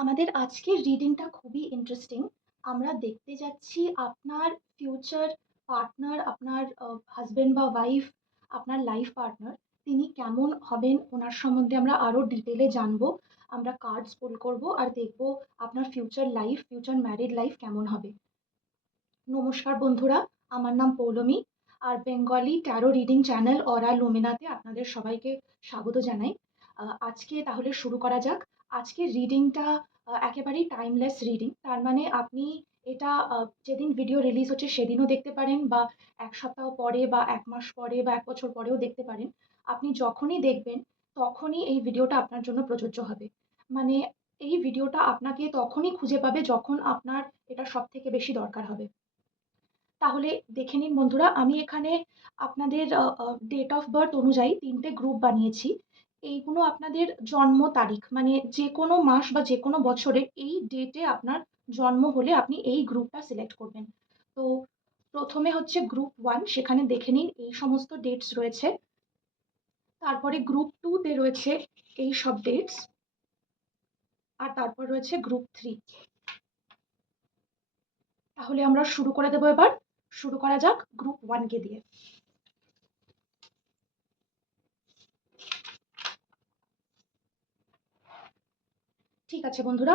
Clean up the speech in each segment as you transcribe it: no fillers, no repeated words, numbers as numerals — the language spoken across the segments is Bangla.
আমাদের আজকের রিডিংটা খুবই ইন্টারেস্টিং। আমরা দেখতে যাচ্ছি আপনার ফিউচার পার্টনার, আপনার হাসব্যান্ড বা ওয়াইফ, আপনার লাইফ পার্টনার, তিনি কেমন হবেন ওনার সম্বন্ধে আমরা আরও ডিটেলে জানবো। আমরা কার্ডস পুল করব আর দেখব আপনার future life, future married life কেমন হবে। নমস্কার বন্ধুরা, আমার নাম পৌলমী আর বেঙ্গলি ট্যারো রিডিং চ্যানেল অরা লুমিনাতে আপনাদের সবাইকে স্বাগত জানাই। আজকে তাহলে শুরু করা যাক। আজকের রিডিংটা একেবারেই টাইমলেস রিডিং, তার মানে আপনি এটা যেদিন ভিডিও রিলিজ হচ্ছে সেদিনও দেখতে পারেন, বা এক সপ্তাহ পরে বা এক মাস পরে বা এক বছর পরেও দেখতে পারেন। আপনি যখনই দেখবেন তখনই এই ভিডিওটা আপনার জন্য প্রযোজ্য হবে। মানে এই ভিডিওটা আপনাকে তখনই খুঁজে পাবে যখন আপনার এটা সব থেকে বেশি দরকার হবে। তাহলে দেখে নিন বন্ধুরা, আমি এখানে আপনাদের ডেট অফ বার্থ অনুযায়ী ৩টে গ্রুপ বানিয়েছি। এইগুলো আপনাদের জন্ম তারিখ, মানে যে কোনো মাস বা যে কোনো বছরের এই ডেটে আপনার জন্ম হলে আপনি এই গ্রুপটা সিলেক্ট করবেন। তো প্রথমে হচ্ছে গ্রুপ 1, সেখানে দেখে নিন এই সমস্ত ডেটস রয়েছে। তারপরে গ্রুপ 2-তে রয়েছে এই সব ডেটস। আর তারপর রয়েছে গ্রুপ 3। তাহলে আমরা শুরু করে দেবো এবার। শুরু করা যাক গ্রুপ 1-কে দিয়ে। ঠিক আছে বন্ধুরা,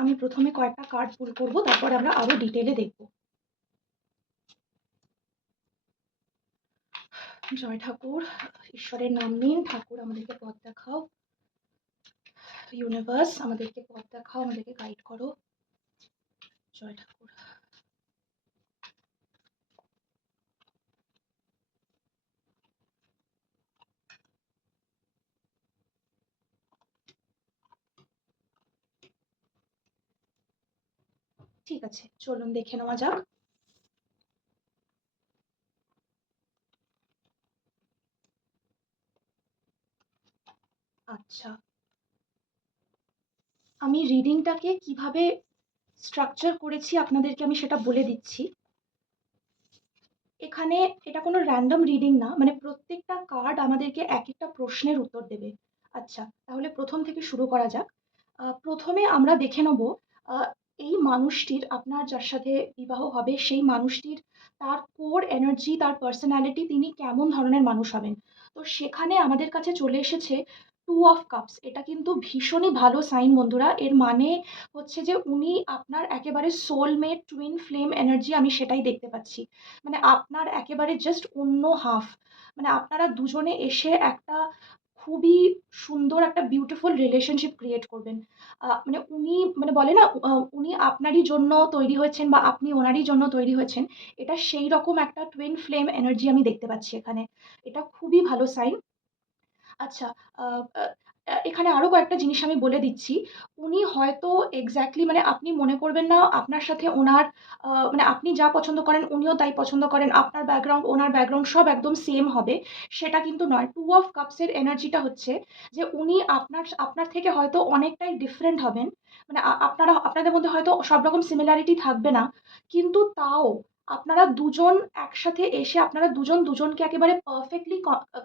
আমি প্রথমে কয়েকটা কার্ড পুল করব, তারপর আমরা আরো ডিটেলে দেখব। জয় ঠাকুর, ঈশ্বরের নাম নিন। ঠাকুর আমাদেরকে পথ দেখাও, ইউনিভার্স আমাদেরকে পথ দেখাও, আমাদেরকে গাইড করো। জয় ঠাকুর। ঠিক আছে, চলুন দেখে নেওয়া যাক। আচ্ছা, আমি রিডিংটাকে কিভাবে স্ট্রাকচার করেছি আপনাদেরকে আমি সেটা বলে দিচ্ছি। এখানে এটা কোনো র্যান্ডম রিডিং না, মানে প্রত্যেকটা কার্ড আমাদেরকে এক একটা প্রশ্নের উত্তর দেবে। আচ্ছা, তাহলে প্রথম থেকে শুরু করা যাক। প্রথমে আমরা দেখে নেব এই মানুষটির, আপনার যার সাথে বিবাহ হবে সেই মানুষটির, তার কোর এনার্জি, তার পার্সোনালিটি, তিনি কেমন ধরনের মানুষ হবেন। তো সেখানে আমাদের কাছে চলে এসেছে 2 অফ কাপস। এটা কিন্তু ভীষণই ভালো সাইন বন্ধুরা। এর মানে হচ্ছে যে উনি আপনার একেবারে সোলমেট টুইন ফ্লেম এনার্জি, আমি সেটাই দেখতে পাচ্ছি। মানে আপনার একেবারে জাস্ট অন্য হাফ, মানে আপনারা দুজনে এসে একটা খুবই সুন্দর একটা বিউটিফুল রিলেশনশিপ ক্রিয়েট করবেন। মানে উনি, মানে বলে না, উনি আপনারই জন্য তৈরি হয়েছেন বা আপনি ওনারই জন্য তৈরি হয়েছেন। এটা সেই রকম একটা টুইন ফ্লেম এনার্জি আমি দেখতে পাচ্ছি এখানে। এটা খুবই ভালো সাইন। আচ্ছা, আ আ এখানে আরো কয়েকটা জিনিস আমি বলে দিচ্ছি। উনি হয়তো এক্সাক্টলি, মানে আপনি মনে করবেন না আপনার সাথে ওনার মানে আপনি যা পছন্দ করেন উনিও তাই পছন্দ করেন। আপনার ব্যাকগ্রাউন্ড, ওনার ব্যাকগ্রাউন্ড সব একদম সেম হবে, সেটা কিন্তু নয়। 2 অফ কাপস এর এনার্জিটা হচ্ছে যে উনি আপনার আপনার থেকে হয়তো অনেকটাই ডিফারেন্ট হবেন। মানে আপনাদের মধ্যে হয়তো সব রকম সিমিলারিটি থাকবে না। কিন্তু তাও আপনারা দুজন একসাথে এসে আপনারা দুজন দুজনকে একেবারে পারফেক্টলি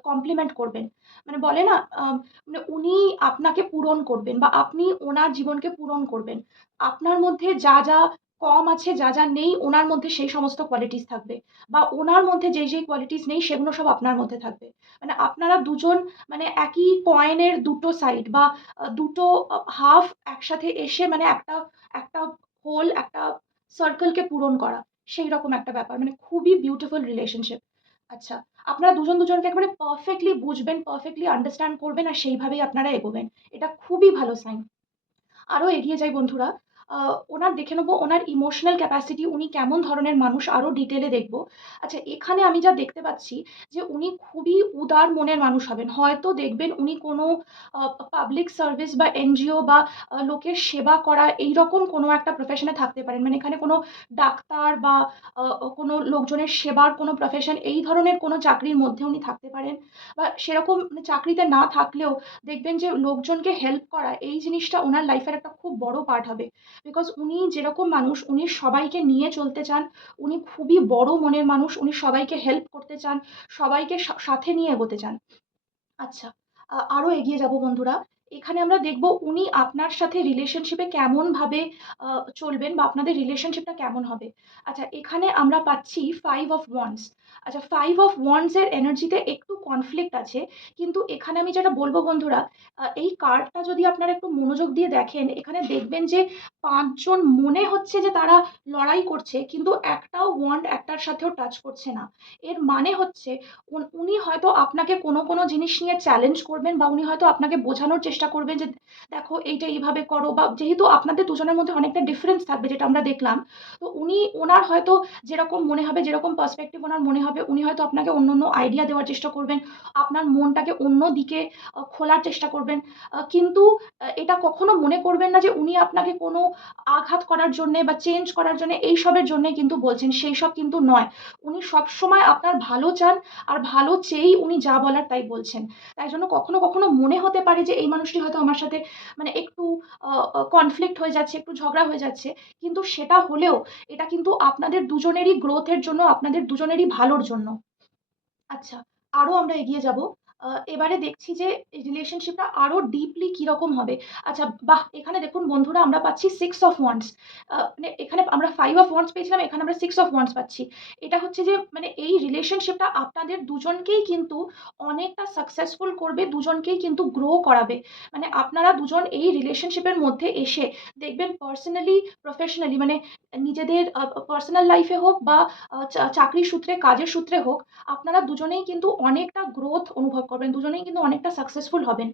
কমপ্লিমেন্ট করবেন। মানে বলে না, মানে উনি আপনাকে পূরণ করবেন বা আপনি ওনার জীবনকে পূরণ করবেন। আপনার মধ্যে যা যা কম আছে, যা যা নেই ওনার মধ্যে সেই সমস্ত কোয়ালিটিস থাকবে, বা ওনার মধ্যে যেই যেই কোয়ালিটিস নেই সেগুলো সব আপনার মধ্যে থাকবে। মানে আপনারা দুজন মানে একই কয়েনের দুটো সাইড, বা দুটো হাফ একসাথে এসে মানে একটা একটা হোল, একটা সার্কেলকে পূরণ করা, সেই রকম একটা ব্যাপার। মানে খুবই বিউটিফুল রিলেশনশিপ। আচ্ছা, আপনারা দুজন দুজনকে একেবারে পারফেক্টলি বুঝবেন, পারফেক্টলি আন্ডারস্ট্যান্ড করবেন আর সেইভাবেই আপনারা এগোবেন। এটা খুবই ভালো সাইন। আরো এগিয়ে যাই বন্ধুরা। ওনার দেখে নেবো ওনার ইমোশনাল ক্যাপাসিটি, উনি কেমন ধরনের মানুষ, আরো ডিটেলে দেখব। আচ্ছা, এখানে আমি যা দেখতে পাচ্ছি যে উনি খুবই উদার মনের মানুষ হবেন। হয়তো দেখবেন উনি কোনো পাবলিক সার্ভিস বা এনজিও বা লোকের সেবা করা এইরকম কোনো একটা প্রফেশনে থাকতে পারেন। মানে এখানে কোনো ডাক্তার বা কোনো লোকজনের সেবার কোনো প্রফেশন, এই ধরনের কোনো চাকরির মধ্যে উনি থাকতে পারেন। বা সেরকম মানে চাকরিতে না থাকলেও দেখবেন যে লোকজনকে হেল্প করা, এই জিনিসটা ওনার লাইফের একটা খুব বড় পার্ট হবে। বিকজ উনি যেরকম মানুষ, উনি সবাইকে নিয়ে চলতে চান। উনি খুবই বড় মনের মানুষ, উনি সবাইকে হেল্প করতে চান, সবাইকে সাথে নিয়ে এগোতে চান। আচ্ছা, আরো এগিয়ে যাব বন্ধুরা। এখানে আমরা দেখব উনি আপনার সাথে রিলেশনশিপে কেমনভাবে চলবেন বা আপনাদের রিলেশনশিপটা কেমন হবে। আচ্ছা, এখানে আমরা পাচ্ছি 5 অফ ওয়ান্ডস। আচ্ছা, 5 অফ ওয়ান্ডস এর এনার্জিতে একটু কনফ্লিক্ট আছে। কিন্তু এখানে আমি যেটা বলব বন্ধুরা, এই কার্ডটা যদি আপনারা একটু মনোযোগ দিয়ে দেখেন, এখানে দেখবেন যে ৫ জন মনে হচ্ছে যে তারা লড়াই করছে, কিন্তু একটাও ওয়ান্ড একটার সাথেও টাচ করছে না। এর মানে হচ্ছে উনি হয়তো আপনাকে কোনো জিনিস নিয়ে চ্যালেঞ্জ করবেন বা উনি হয়তো আপনাকে বোঝানোর চেষ্টা করবেন যে, "দেখো এইটা এইভাবে করো" বা যেহেতু আপনাদের দুজনের মধ্যে অনেকটা ডিফারেন্স থাকবে যেটা আমরা দেখলাম। তো ওনার হয়তো যেরকম মনে হবে, যেরকম পার্সপেক্টিভ ওনার মনে হবে, উনি হয়তো আপনাকে অন্য আইডিয়া দেওয়ার চেষ্টা করবেন। আপনার মনটাকে অন্য দিকে খোলার চেষ্টা করবেন। কিন্তু এটা কখনো মনে করবেন না যে উনি আপনাকে কোনো আঘাত করার জন্যে বা চেঞ্জ করার জন্যে এইসবের জন্যে কিন্তু বলছেন, সেইসব কিন্তু নয়। উনি সবসময় আপনার ভালো চান আর ভালো চেয়েই উনি যা বলার তাই বলছেন। তাই জন্য কখনো মনে হতে পারে যে এই মানুষটি হয়তো আমার সাথে মানে একটু আ আ কনফ্লিক্ট হয়ে যাচ্ছে, একটু ঝগড়া হয়ে যাচ্ছে। কিন্তু সেটা হলেও এটা কিন্তু আপনাদের দুজনেরই গ্রোথ এর জন্য, আপনাদের দুজনেরই ভালোর জন্য। আচ্ছা, আরো আমরা এগিয়ে যাবো। এবারে দেখছি যে রিলেশনশিপটা আরো ডিপলি কিরকম হবে। আচ্ছা, বাহ! এখানে দেখুন বন্ধুরা আমরা পাচ্ছি 6 অফ ওয়ান্ডস। মানে এখানে আমরা 5 অফ ওয়ান্ডস পেয়েছিলাম, এখানে আমরা 6 অফ ওয়ান্ডস পাচ্ছি। এটা হচ্ছে যে মানে এই রিলেশনশিপটা আপনাদের দুজনকেই কিন্তু অনেকটা সাকসেসফুল করবে, দুজনকেই কিন্তু গ্রো করাবে। মানে আপনারা দুজন এই রিলেশনশিপের মধ্যে এসে দেখবেন পার্সোনালি, প্রফেশনালি মানে নিজেদের পার্সোনাল লাইফে হোক বা চাকরির সূত্রে, কাজের সূত্রে হোক, আপনারা দুজনেই কিন্তু অনেকটা গ্রোথ অনুভব করবেন। দুজনেই কিন্তু অনেকটা সাকসেসফুল হবেন।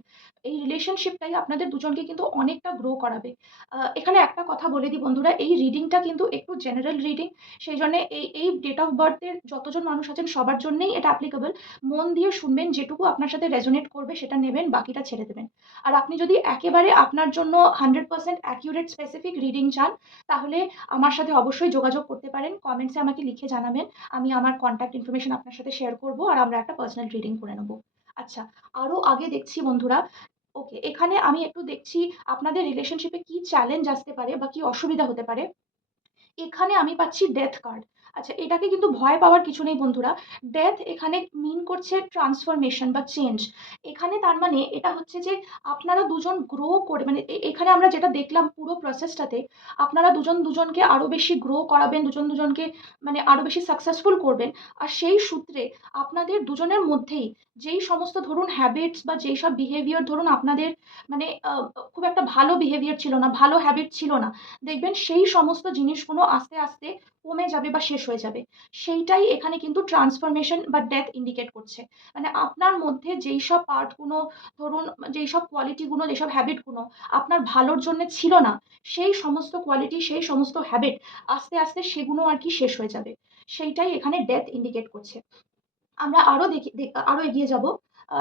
এই রিলেশনশিপটাই আপনাদের দুজনকে কিন্তু অনেকটা গ্রো করাবে। এখানে একটা কথা বলে দিই বন্ধুরা, এই রিডিংটা কিন্তু একটু জেনারেল রিডিং। সেইজন্যে এই ডেট অফ বার্থ এর যতজন মানুষ আছেন সবার জন্যেই এটা অ্যাপ্লিকেবল। মন দিয়ে শুনবেন, যেটুকু আপনার সাথে রেজোনেট করবে সেটা নেবেন, বাকিটা ছেড়ে দেবেন। আর আপনি যদি একেবারে আপনার জন্য 100% অ্যাকুরেট স্পেসিফিক রিডিং চান, তাহলে আমার সাথে অবশ্যই যোগাযোগ করতে পারেন। কমেন্টসে আমাকে লিখে জানাবেন। আমি আমার কনট্যাক্ট ইনফরমেশন আপনার সাথে শেয়ার করব আর আমরা একটা পার্সোনাল রিডিং করে নেব। আচ্ছা, আরো আগে দেখছি বন্ধুরা, ওকে, এখানে আমি একটু দেখছি আপনাদের রিলেশনশিপে কি চ্যালেঞ্জ আসতে পারে বা কি অসুবিধা হতে পারে। এখানে আমি পাচ্ছি ডেথ কার্ড। আচ্ছা, এটাকে কিন্তু ভয় পাওয়ার কিছু নেই বন্ধুরা। ডেথ এখানে মিন করছে ট্রান্সফরমেশন বা চেঞ্জ। এখানে তার মানে এটা হচ্ছে যে আপনারা দুজন গ্রো করে মানে এখানে আমরা যেটা দেখলাম পুরো প্রসেসটাতে, আপনারা দুজন দুজনকে আরো বেশি গ্রো করাবেন, দুজন দুজনকে মানে আরো বেশি সাকসেসফুল করবেন। আর সেই সূত্রে আপনাদের দুজনের মধ্যেই যেই সমস্ত ধরুন হ্যাবিটস বা যেইসব বিহেভিয়ার ধরুন আপনাদের মানে খুব একটা ভালো বিহেভিয়ার ছিল না, ভালো হ্যাবিট ছিল না। দেখবেন সেই সমস্ত জিনিসগুলো আস্তে কমে যাবে বা শেষ হয়ে যাবে। সেইটাই এখানে কিন্তু ট্রান্সফরমেশন বা ডেথ ইন্ডিকেট করছে। মানে আপনার মধ্যে যেইসব পার্ট গুলো ধরুন যেইসব কোয়ালিটি গুলো, যেসব হ্যাবিট গুলো আপনার ভালোর জন্যে ছিল না, সেই সমস্ত কোয়ালিটি, সেই সমস্ত হ্যাবিট আস্তে সেগুলো আরকি শেষ হয়ে যাবে। সেইটাই এখানে ডেথ ইন্ডিকেট করছে। আমরা আরো দেখি আরো এগিয়ে যাব। আ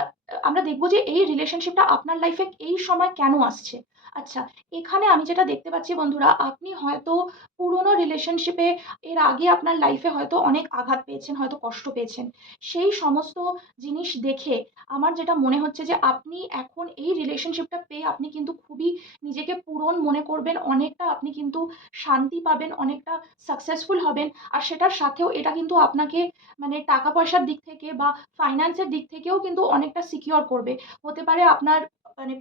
আমরা দেখব যে এই রিলেশনশিপটা আপনার লাইফে এই সময় কেন আসছে? আচ্ছা, এখানে আমি যেটা দেখতে পাচ্ছি বন্ধুরা, আপনি হয়তো পুরোনো রিলেশনশিপে এর আগে আপনার লাইফে হয়তো অনেক আঘাত পেয়েছেন, হয়তো কষ্ট পেয়েছেন। সেই সমস্ত জিনিস দেখে আমার যেটা মনে হচ্ছে যে আপনি এখন এই রিলেশনশিপটা পেয়ে আপনি কিন্তু খুবই নিজেকে পূরণ মনে করবেন। অনেকটা আপনি কিন্তু শান্তি পাবেন, অনেকটা সাকসেসফুল হবেন। আর সেটার সাথেও এটা কিন্তু আপনাকে মানে টাকা পয়সার দিক থেকে বা ফাইন্যান্স এর দিক থেকেও কিন্তু অনেকটা সিকিউর করবে। হতে পারে আপনার মানে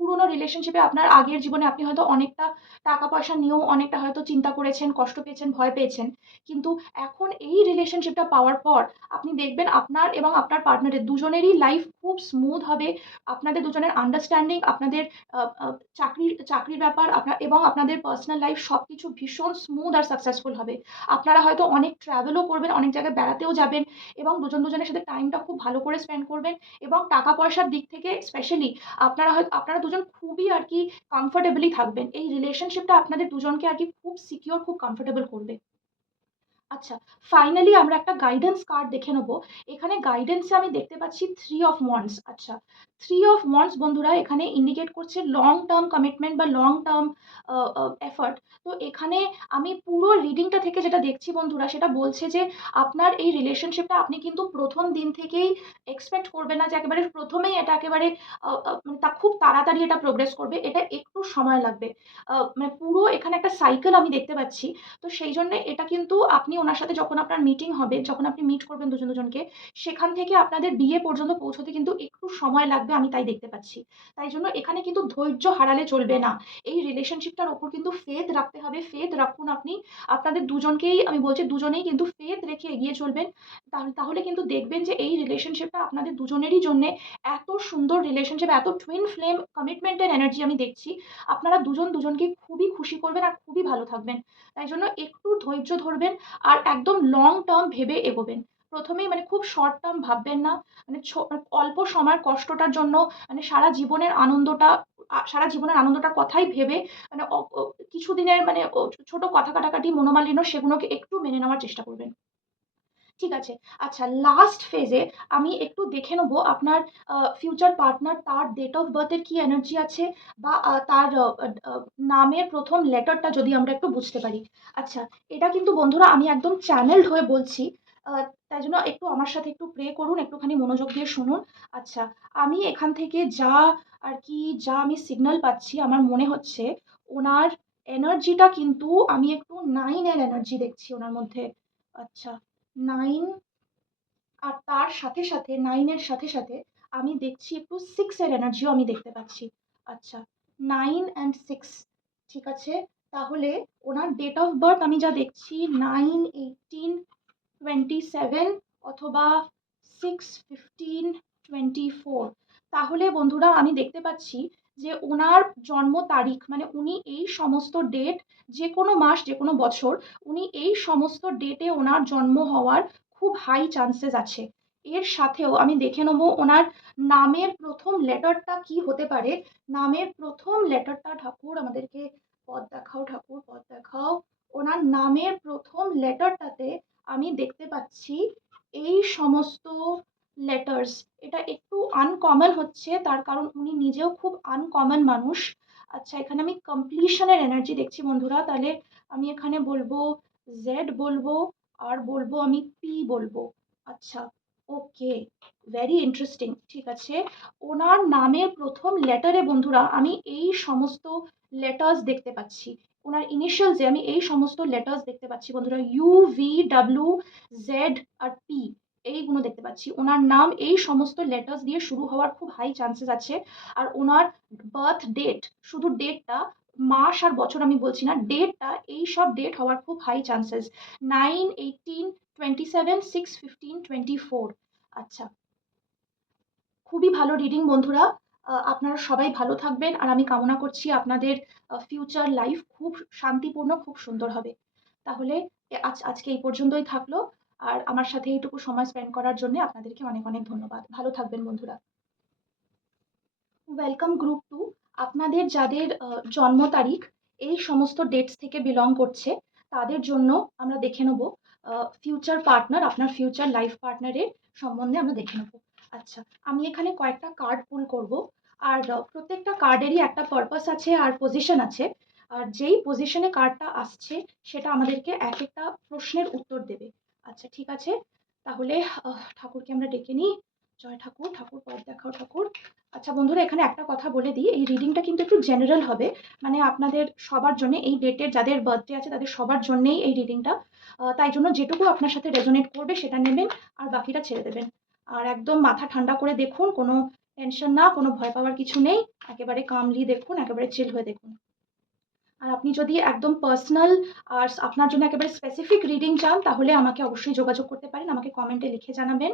পুরোনো রিলেশনশিপে আপনার আগের জীবনে আপনি হয়তো অনেকটা টাকা পয়সা নিয়েও অনেকটা হয়তো চিন্তা করেছেন, কষ্ট পেয়েছেন, ভয় পেয়েছেন। কিন্তু এখন এই রিলেশনশিপটা পাওয়ার পর আপনি দেখবেন আপনার এবং আপনার পার্টনারের দুজনেরই লাইফ খুব স্মুথ হবে। আপনাদের দুজনের আন্ডারস্ট্যান্ডিং, আপনাদের আ আ চাকরির ব্যাপার এবং আপনাদের পার্সোনাল লাইফ সবকিছু ভীষণ স্মুথ আর সাকসেসফুল হবে। আপনারা হয়তো অনেক ট্রাভেলও করবেন, অনেক জায়গায় বেড়াতেও যাবেন এবং দুজনের সাথে টাইমটা খুব ভালো করে স্পেন্ড করবেন এবং টাকা পয়সার দিক থেকে স্পেশালি আপনারা দুজন খুবই আরকি কমফোর্টেবলি থাকবেন। এই রিলেশনশিপটা আপনাদের দুজনকে আরকি খুব সিকিউর, খুব কমফোর্টেবল করবে। আচ্ছা, ফাইনালি আমরা একটা গাইডেন্স কার্ড দেখে নেব। এখানে গাইডেন্স এ আমি দেখতে পাচ্ছি 3 অফ ওয়ান্ডস। আচ্ছা, 3 অফ ওয়ান্ডস বন্ধুরা এখানে ইন্ডিকেট করছে লং টার্ম কমিটমেন্ট বা লং টার্ম আ আ এফোর্ট। তো এখানে আমি পুরো রিডিংটা থেকে যেটা দেখছি বন্ধুরা সেটা বলছে যে আপনার এই রিলেশনশিপটা আপনি কিন্তু ১ম দিন থেকেই এক্সপেক্ট করবেন না যে একেবারে ১ম এই এটা একেবারে আ আ মানে খুব তাড়াতাড়ি এটা প্রোগ্রেস করবে। এটা একটু সময় লাগবে। মানে পুরো এখানে একটা সাইকেল আমি দেখতে পাচ্ছি। তো সেইজন্যে এটা কিন্তু আপনি উনার সাথে যখন আপনার মিটিং হবে, যখন আপনি মিট করবেন দুজনকে, সেখান থেকে আপনাদের বিয়ে পর্যন্ত পৌঁছতে কিন্তু একটু সময় লাগবে। আমি তাই দেখতে পাচ্ছি। তাই জন্য এখানে কিন্তু ধৈর্য হারালে চলবে না। এই রিলেশনশিপটার ওপর কিন্তু ফেথ রাখতে হবে। ফেথ রাখুন আপনি। আপনাদের দুজনকেই আমি বলছি, দুজনেই কিন্তু ফেথ রেখে এগিয়ে চলবেন। তাহলে কিন্তু দেখবেন যে এই রিলেশনশিপটা আপনাদের দুজনেরই জন্যে এত সুন্দর রিলেশনশিপ, এত টুইন ফ্লেম কমিটমেন্টের এনার্জি আমি দেখছি। আপনারা দুজন দুজনকে খুবই খুশি করবেন আর খুবই ভালো থাকবেন। তাই জন্য একটু ধৈর্য ধরবেন আর একদম লং টার্ম ভেবে এগোবেন। প্রথমেই মানে খুব শর্ট টার্ম ভাববেন না। মানে অল্প সময়ের কষ্টটার জন্য মানে সারা জীবনের আনন্দটার কথাই ভেবে মানে কিছুদিনের মানে ছোট কথা কাটাকাটি মনোমালিন্য সেগুলোকে একটু মেনে নেওয়ার চেষ্টা করবেন। ঠিক আছে। আচ্ছা, লাস্ট ফেজে আমি একটু দেখে নেব আপনার ফিউচার পার্টনার, তার ডেট অফ বার্থ এর কি এনার্জি আছে, বা তার নামের ১ম লেটারটা যদি আমরা একটু বুঝতে পারি। আচ্ছা, এটা কিন্তু বন্ধুরা আমি একদম চ্যানেলড হয়ে বলছি। আ তাই জন্য একটু আমার সাথে একটু প্রে করুন, একটুখানি মনোযোগ দিয়ে শুনুন। আচ্ছা, আমি এখান থেকে যা আমি সিগন্যাল পাচ্ছি, আমার মনে হচ্ছে ওনার এনার্জিটা কিন্তু আমি একটু 9 এর এনার্জি দেখছি ওনার মধ্যে। আচ্ছা, 9, আর তার সাথে 9 এর সাথে আমি দেখছি একটু 6 এর এনার্জিও আমি দেখতে পাচ্ছি। আচ্ছা, 9 অ্যান্ড 6, ঠিক আছে? তাহলে ওনার ডেট অফ বার্থ আমি যা দেখছি 9, 18, 27 অথবা 6, 15, 24। তাহলে বন্ধুরা আমি দেখতে পাচ্ছি যে ওনার জন্ম তারিখ মানে উনি এই সমস্ত ডেট, যেকোনো মাস, যেকোনো বছর, উনি এই সমস্ত ডেটে ওনার জন্ম হওয়ার খুব হাই চান্সেস আছে। এর সাথেও আমি দেখে নেব ওনার নামের ১ম লেটারটা কি হতে পারে। নামের ১ম লেটারটা, ঠাকুর আমাদেরকে পথ দেখাও, ঠাকুর পথ দেখাও। ওনার নামের ১ম লেটারটাতে আমি দেখতে পাচ্ছি এই সমস্ত লেটার্স। এটা একটু আনকমন হচ্ছে, তার কারণ উনি নিজেও খুব আনকমন মানুষ। আচ্ছা, এখানে আমি কমপ্লিশনের এনার্জি দেখছি বন্ধুরা। তাহলে আমি এখানে বলবো জেড বলবো, আর বলবো আমি পি বলবো। আচ্ছা, ওকে, ভেরি ইন্টারেস্টিং। ঠিক আছে, ওনার নামের ১ম লেটারে বন্ধুরা আমি এই সমস্ত লেটার্স দেখতে পাচ্ছি। ওনার ইনিশিয়ালসে আমি এই সমস্ত লেটার্স দেখতে পাচ্ছি বন্ধুরা, ইউ, ভি, ডাব্লিউ, জেড আর পি, এইগুলো দেখতে পাচ্ছি। ওনার নাম এই সমস্ত লেটার্স দিয়ে শুরু হওয়ার খুব হাই চান্সেস আছে। আর ওনার বার্থ ডেট, শুধু ডেটটা, মাস আর বছর আমি বলছি না, ডেটটা, এই সব ডেট হওয়ার খুব হাই চান্সেস। 9, 18, 27, 6, 15, 24। আচ্ছা, খুবই ভালো রিডিং বন্ধুরা। আপনারা সবাই ভালো থাকবেন আর আমি কামনা করছি আপনাদের ফিউচার লাইফ খুব শান্তিপূর্ণ, খুব সুন্দর হবে। তাহলে আজকে এই পর্যন্তই থাকলো। আর আমার সাথে এইটুকু সময় স্পেন্ড করার জন্য আপনাদেরকে অনেক অনেক ধন্যবাদ। ভালো থাকবেন বন্ধুরা। Welcome group 2। আপনাদের যাদের জন্ম তারিখ এই সমস্ত ডেটস থেকে বিলং করছে, তাদের জন্য আমরা দেখে নেব ফিউচার পার্টনার, আপনার ফিউচার লাইফ পার্টনারের সম্বন্ধে আমরা দেখে নেব। আচ্ছা, আমি এখানে কয়েকটা কার্ড পুল করব। আর প্রত্যেকটা কার্ডেরই একটা পারপাস আছে আর পজিশন আছে। আর যেই পজিশনে কার্ডটা আসছে সেটা আমাদেরকে এক একটা প্রশ্নের উত্তর দেবে। আচ্ছা, ঠিক আছে। তাহলে ঠাকুরকে আমরা ডেকে নিই। জয় ঠাকুর, ঠাকুর পথ দেখাও ঠাকুর। আচ্ছা বন্ধুরা, এখানে একটা কথা বলে দিই, এই রিডিংটা কিন্তু একটু জেনারেল হবে। মানে আপনাদের সবার জন্য, এই ডেটের যাদের বার্থডে আছে তাদের সবার জন্যেই এই রিডিংটা। তাই জন্য যেটুকু আপনার সাথে রেজোনেট করবে সেটা নেবেন, আর বাকিটা ছেড়ে দেবেন। আর একদম মাথা ঠান্ডা করে দেখুন, কোনো টেনশন না, কোনো ভয় পাওয়ার কিছু নেই। একেবারে কামলি দেখুন, একেবারে চিল হয়ে দেখুন। আর আপনি যদি একদম পার্সোনাল আর আপনার জন্য একেবারে স্পেসিফিক রিডিং চান, তাহলে আমাকে অবশ্যই যোগাযোগ করতে পারেন। আমাকে কমেন্টে লিখে জানাবেন।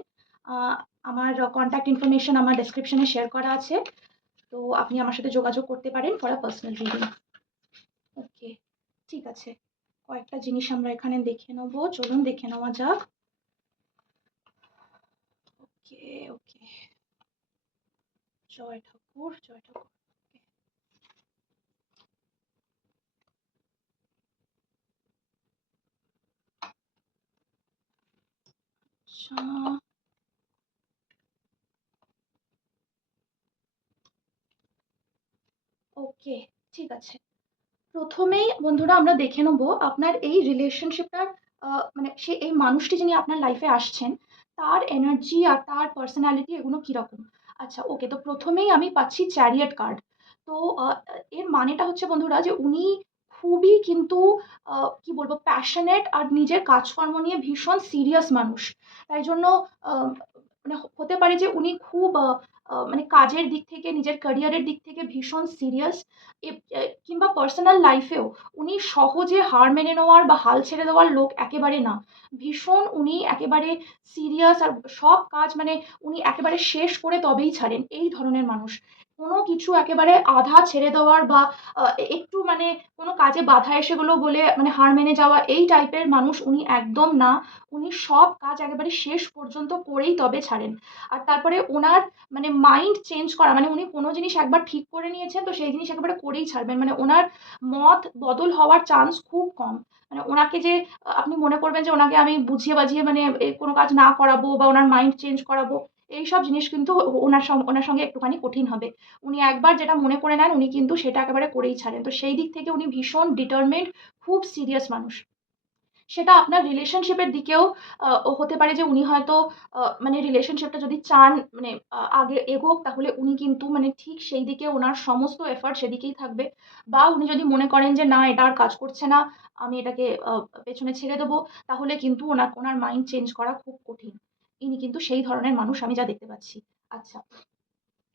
আমার কন্ট্যাক্ট ইনফরমেশন আমার ডেসক্রিপশনে শেয়ার করা আছে। তো আপনি আমার সাথে যোগাযোগ করতে পারেন ফর আ পার্সোনাল রিডিং। ওকে, ঠিক আছে। কয়েকটা জিনিস আমরা এখানে দেখে নেব, চলুন দেখে নেওয়া যাক। ওকে, ওকে, জয় ঠাকুর, জয় ঠাকুর। আচ্ছা, ওকে, ঠিক আছে। প্রথমেই বন্ধুরা আমরা দেখে নেব আপনার এই রিলেশনশিপটার মানে এই মানুষটি যিনি আপনার লাইফে আসছেন, তার এনার্জি আর তার পার্সোনালিটি এগুলো কীরকম। আচ্ছা, ওকে, তো প্রথমেই আমি পাচ্ছি চ্যারিয়ট কার্ড। তো এর মানেটা হচ্ছে বন্ধুরা যে উনি খুবই কিন্তু কি বলবো, প্যাশনেট আর নিজের কাজকর্ম নিয়ে ভীষণ সিরিয়াস মানুষ। তাই জন্য মানে হতে পারে যে উনি খুব মানে কাজের দিক থেকে, নিজের ক্যারিয়ারের দিক থেকে ভীষণ সিরিয়াস। কিংবা পার্সোনাল লাইফেও উনি সহজে হার মেনে নেওয়ার বা হাল ছেড়ে দেওয়ার লোক একেবারে না। ভীষণ উনি একেবারে সিরিয়াস, আর সব কাজ মানে উনি একেবারে শেষ করে তবেই ছাড়েন, এই ধরনের মানুষ। কোনো কিছু একেবারে আধা ছেড়ে দেওয়ার বা একটু মানে কোনো কাজে বাধা এসে গেলো বলে মানে হার মেনে যাওয়া, এই টাইপের মানুষ উনি একদম না। উনি সব কাজ একেবারে শেষ পর্যন্ত করেই তবে ছাড়েন। আর তারপরে ওনার মানে মাইন্ড চেঞ্জ করা, মানে উনি কোনো জিনিস একবার ঠিক করে নিয়েছেন তো সেই জিনিস একেবারে করেই ছাড়বেন। মানে ওনার মত বদল হওয়ার চান্স খুব কম। মানে ওনাকে যে আপনি মনে করবেন যে ওনাকে আমি বুঝিয়ে বাঝিয়ে মানে কোনো কাজ না করাবো বা ওনার মাইন্ড চেঞ্জ করাবো, এইসব জিনিস কিন্তু ওনার সঙ্গে একটুখানি কঠিন হবে। উনি একবার যেটা মনে করে নেন উনি কিন্তু সেটা একেবারে করেই ছাড়েন। তো সেই দিক থেকে উনি ভীষণ ডিটারমেন্ড, খুব সিরিয়াস মানুষ। সেটা আপনার রিলেশনশিপের দিকেও হতে পারে যে উনি হয়তো মানে রিলেশনশিপটা যদি চান মানে আগে এগোক, তাহলে উনি কিন্তু মানে ঠিক সেই দিকে ওনার সমস্ত এফর্ট সেদিকেই থাকবে। বা উনি যদি মনে করেন যে না এটা আর কাজ করছে না, আমি এটাকে পেছনে ছেড়ে দেবো, তাহলে কিন্তু ওনার মাইন্ড চেঞ্জ করা খুব কঠিন। ইনি কিন্তু সেই ধরনের মানুষ আমি যা দেখতে পাচ্ছি। আচ্ছা,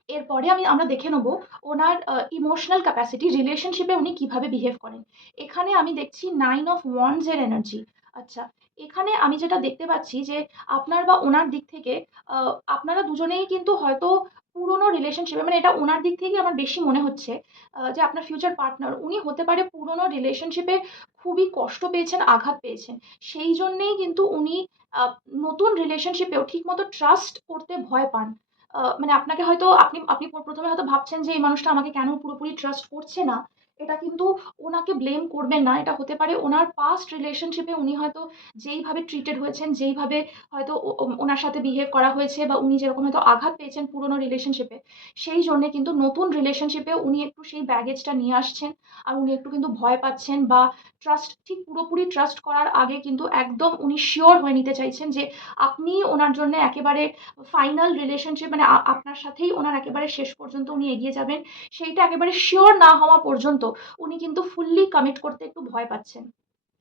এরপরে আমরা দেখে নেব ওনার ইমোশনাল ক্যাপাসিটি, রিলেশনশিপে উনি কিভাবে বিহেভ করেন। এখানে আমি দেখছি 9 অফ ওয়ান্ডস এর এনার্জি। আচ্ছা, এখানে আমি যেটা দেখতে পাচ্ছি যে আপনার বা ওনার দিক থেকে আপনারা দুজনেই কিন্তু হয়তো পুরনো রিলেশনশিপে, মানে এটা ওনার দিক থেকেই আমার বেশি মনে হচ্ছে যে আপনার ফিউচার পার্টনার উনি হতে পারে পুরনো রিলেশনশিপে খুবই কষ্ট পেয়েছেন, আঘাত পেয়েছেন। সেই জন্যেই কিন্তু উনি আ নতুন রিলেশনশিপেও ঠিকমতো ট্রাস্ট করতে ভয় পান। মানে আপনাকে হয়তো আপনি আপনি ১ম এ হয়তো ভাবছেন যে এই মানুষটা আমাকে কেন পুরোপুরি ট্রাস্ট করছে না। এটা কিন্তু ওনাকে ব্লেম করবেন না। এটা হতে পারে ওনার পাস্ট রিলেশনশিপ এ উনি হয়তো যেইভাবে ট্রিটেড হয়েছেন, যেইভাবে হয়তো ওনার সাথে বিহেভ করা হয়েছে বা উনি যেরকম হয়তো আঘাত পেয়েছেন পুরনো রিলেশনশিপ এ, সেই জন্যে কিন্তু নতুন রিলেশনশিপ এ উনি একটু সেই ব্যাগেজটা নিয়ে আসছেন। আর উনি একটু কিন্তু ভয় পাচ্ছেন বা ঠিক পুরোপুরি ট্রাস্ট করার আগে কিন্তু একদম উনি সিওর হয়ে নিতে চাইছেন যে আপনি ওনার জন্যে একেবারে ফাইনাল রিলেশনশিপ, মানে আপনার সাথেই ওনার একেবারে শেষ পর্যন্ত উনি এগিয়ে যাবেন। সেইটা একেবারে সিওর না হওয়া পর্যন্ত উনি কিন্তু ফুললি কমিট করতে একটু ভয় পাচ্ছেন।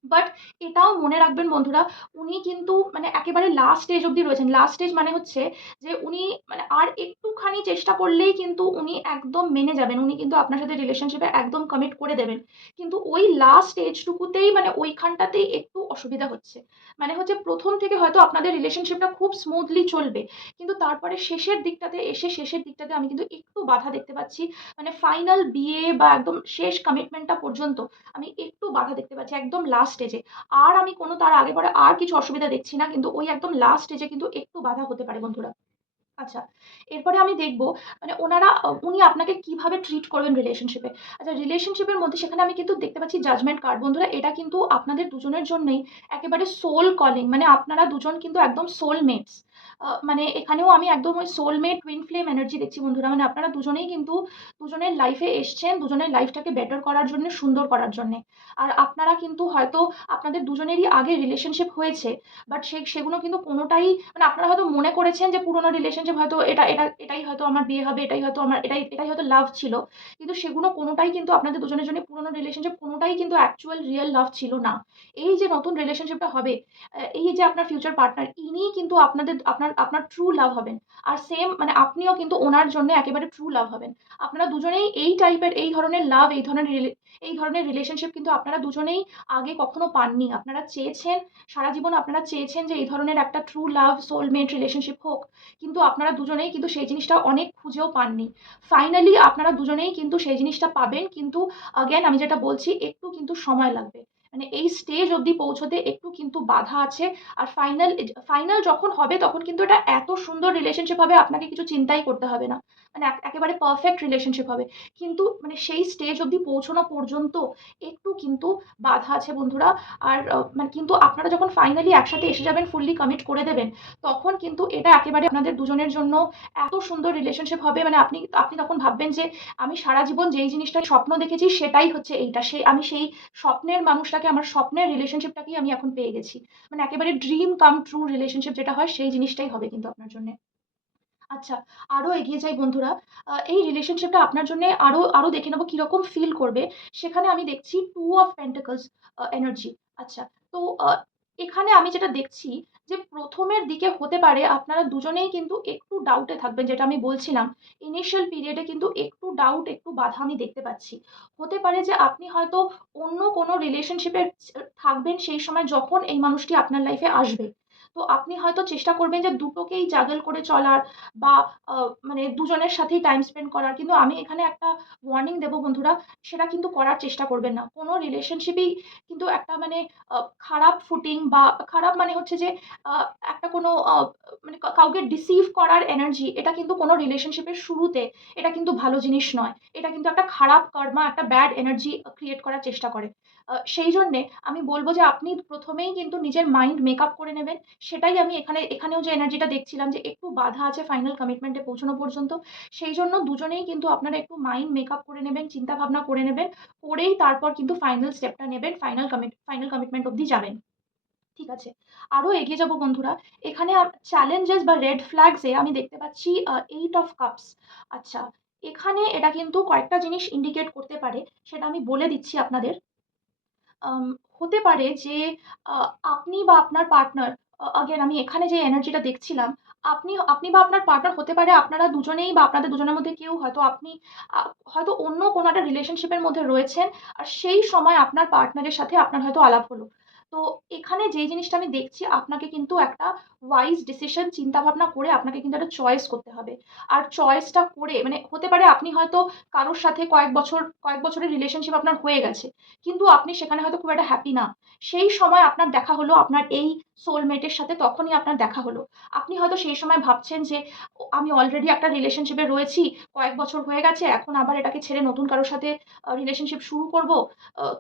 বাট এটাও মনে রাখবেন বন্ধুরা, উনি কিন্তু মানে একেবারে লাস্ট স্টেজ অব্দি রয়েছেন। লাস্ট স্টেজ মানে হচ্ছে যে উনি মানে আর একটুখানি চেষ্টা করলেই কিন্তু উনি একদম মেনে যাবেন। উনি কিন্তু আপনার সাথে রিলেশনশিপে একদম কমিট করে দেবেন। কিন্তু ওই লাস্ট স্টেজটুকুতেই মানে ওইখানটাতেই একটু অসুবিধা হচ্ছে। মানে হচ্ছে ১ম থেকে হয়তো আপনাদের রিলেশনশিপটা খুব স্মুথলি চলবে। কিন্তু তারপরে শেষের দিকটাতে আমি কিন্তু একটু বাধা দেখতে পাচ্ছি। মানে ফাইনাল বিয়ে বা একদম শেষ কমিটমেন্টটা পর্যন্ত আমি একটু বাধা দেখতে পাচ্ছি একদম লাস্ট স্টেজে। আর আমি কোনো তার আগে পরে আর কিছু অসুবিধা দেখছি না। কিন্তু ওই একদম লাস্ট স্টেজে কিন্তু একটু বাধা হতে পারে বন্ধুরা। আচ্ছা, এরপরে আমি দেখব মানে উনি আপনাকে কিভাবে ট্রিট করবেন রিলেশনশিপে। আচ্ছা, রিলেশনশিপের মধ্যে সেখানে আমি কিন্তু দেখতে পাচ্ছি জাজমেন্ট কার্ড। বন্ধুরা, এটা কিন্তু আপনাদের দুজনের জন্যই একেবারে সোল কলিং, মানে আপনারা দুজন কিন্তু একদম সোলমেটস। মানে এখানেও আমি একদম ওই সোলমেট টুইন ফ্লেম এনার্জি দেখছি বন্ধুরা। মানে আপনারা দুজনেই কিন্তু দুজনের লাইফে এসছেন, দুজনের লাইফটাকে বেটার করার জন্যে, সুন্দর করার জন্যে। আর আপনারা কিন্তু হয়তো আপনাদের দুজনেরই আগে রিলেশনশিপ হয়েছে। বাট সেগুলো কিন্তু কোনোটাই মানে আপনারা হয়তো মনে করেছেন যে পুরোনো রিলেশনশিপ হয়তো এটাই হয়তো আমার বিয়ে হবে, এটাই হয়তো লাভ ছিল। কিন্তু সেগুলো কোনোটাই কিন্তু আপনাদের দুজনের জন্য পুরোনো রিলেশনশিপ কোনোটাই কিন্তু অ্যাকচুয়াল রিয়াল লাভ ছিল না। এই যে নতুন রিলেশনশিপটা হবে, এই যে আপনার ফিউচার পার্টনার ইনিই কিন্তু আপনার ট্রু লাভ হবেন। আর সেম মানে আপনিও কিন্তু ওনার জন্য একেবারে ট্রু লাভ হবেন। আপনারা দুজনেই এই টাইপের এই ধরনের লাভ, এই ধরনের রিলেশনশিপ কিন্তু আপনারা দুজনেই আগে কখনো পাননি। আপনারা চেয়েছেন, সারা জীবন আপনারা চেয়েছেন যে এই ধরনের একটা ট্রু লাভ সোলমেট রিলেশনশিপ হোক। কিন্তু আপনারা দুজনেই কিন্তু সেই জিনিসটা অনেক খুঁজেও পাননি। ফাইনালি আপনারা দুজনেই কিন্তু সেই জিনিসটা পাবেন। কিন্তু again আমি যেটা বলছি একটু কিন্তু সময় লাগবে। মানে এই স্টেজ অব্দি পৌঁছতে একটু কিন্তু বাধা আছে। আর ফাইনাল যখন হবে তখন কিন্তু এটা এত সুন্দর রিলেশনশিপ হবে আপনাকে কিছু চিন্তাই করতে হবে না। মানে একেবারে পারফেক্ট রিলেশনশিপ হবে। কিন্তু মানে সেই স্টেজ অব্দি পৌঁছানো পর্যন্ত একটু কিন্তু বাধা আছে বন্ধুরা। আর মানে কিন্তু আপনারা যখন ফাইনালি একসাথে এসে যাবেন, ফুললি কমিট করে দেবেন, তখন কিন্তু এটা একেবারে আপনাদের দুজনের জন্য এত সুন্দর রিলেশনশিপ হবে। মানে আপনি আপনি তখন ভাববেন যে আমি সারা জীবন যেই জিনিসটা স্বপ্ন দেখেছি সেটাই হচ্ছে এইটা। আমি সেই স্বপ্নের মানুষটাকে, আমার স্বপ্নের রিলেশনশিপটাকেই আমি এখন পেয়ে গেছি। মানে একেবারে ড্রিম কাম ট্রু রিলেশনশিপ যেটা হয় সেই জিনিসটাই হবে কিন্তু আপনার জন্যে। আচ্ছা, আরো এগিয়ে যাই বন্ধুরা। এই রিলেশনশিপটা আপনার জন্যে আরো দেখে নেব কিরকম ফিল করবে। সেখানে আমি দেখছি 2 অফ পেন্টাকলস এনার্জি। আচ্ছা, তো এখানে আমি যেটা দেখছি যে ১ম এর দিকে হতে পারে আপনারা দুজনেই কিন্তু একটু ডাউটে থাকবেন, যেটা আমি বলছিলাম। ইনিশিয়াল পিরিয়ডে কিন্তু একটু ডাউট, একটু বাধা আমি দেখতে পাচ্ছি। হতে পারে যে আপনি হয়তো অন্য কোনো রিলেশনশিপে থাকবেন সেই সময় যখন এই মানুষটি আপনার লাইফে আসবে। তো আপনি হয়তো চেষ্টা করবেন যে দুটোকেই জাগল করে চলার বা আ মানে দুজনের সাথেই টাইম স্পেন্ড করার। কিন্তু আমি এখানে একটা ওয়ার্নিং দেব বন্ধুরা, সেটা কিন্তু করার চেষ্টা করবেন না। কোনো রিলেশনশিপেই কিন্তু একটা মানে আ খারাপ ফুটিং বা খারাপ মানে হচ্ছে যে আ একটা কোনো মানে কাউকে ডিসিভ করার এনার্জি, এটা কিন্তু কোনো রিলেশনশিপের শুরুতে এটা কিন্তু ভালো জিনিস নয়। এটা কিন্তু একটা খারাপ কার্মা, একটা ব্যাড এনার্জি ক্রিয়েট করার চেষ্টা করে। সেইজন্যে আমি বলব যে আপনি ১ম এই কিন্তু নিজের মাইন্ড মেক আপ করে নেবেন। সেটাই আমি এখানেও যে এনার্জিটা দেখছিলাম যে একটু বাধা আছে ফাইনাল কমিটমেন্ট এ পৌঁছানো পর্যন্ত। সেইজন্য দুজনেই কিন্তু আপনারা একটু মাইন্ড মেক আপ করে নেবেন, চিন্তা ভাবনা করে নেবেন। করেই তারপর কিন্তু ফাইনাল স্টেপটা নেবেন, ফাইনাল কমিটমেন্ট অব্দি যাবেন। ঠিক আছে। আরো এগিয়ে যাব বন্ধুরা। এখানে চ্যালেঞ্জেস বা রেড ফ্ল্যাগস এ আমি দেখতে পাচ্ছি 8 অফ কাপস। আচ্ছা, এখানে এটা কিন্তু কয়েকটা জিনিস ইন্ডিকেট করতে পারে। সেটা আমি বলে দিচ্ছি আপনাদের। আম হতে পারে যে আ আপনি বা আপনার পার্টনার, এগেইন আমি এখানে যে এনার্জিটা দেখছিলাম, আপনি বা আপনার পার্টনার হতে পারে আপনারা দুজনেই বা আপনাদের দুজনের মধ্যে কেউ হয়তো আ হয়তো অন্য কোনো একটা রিলেশনশিপ এর মধ্যে রয়েছেন। আর সেই সময় আপনার পার্টনারের সাথে আপনার হয়তো আলাপ হলো। তো এখানে যেই জিনিসটা আমি দেখছি, আপনাকে কিন্তু একটা ওয়াইজ ডিসিশন চিন্তাভাবনা করে আপনাকে কিন্তু একটা চয়েস করতে হবে। আর চয়েসটা করে মানে হতে পারে আপনি হয়তো কারোর সাথে কয়েক বছরের রিলেশনশিপ আপনার হয়ে গেছে। কিন্তু আপনি সেখানে হয়তো খুব একটা হ্যাপি না। সেই সময় আপনার দেখা হলো আপনার এই সোলমেটের সাথে, তখনই আপনার দেখা হলো। আপনি হয়তো সেই সময় ভাবছেন যে, আমি অলরেডি একটা রিলেশনশিপে রয়েছি, কয়েক বছর হয়ে গেছে। এখন আবার এটাকে ছেড়ে নতুন কারো সাথে রিলেশনশিপ শুরু করব।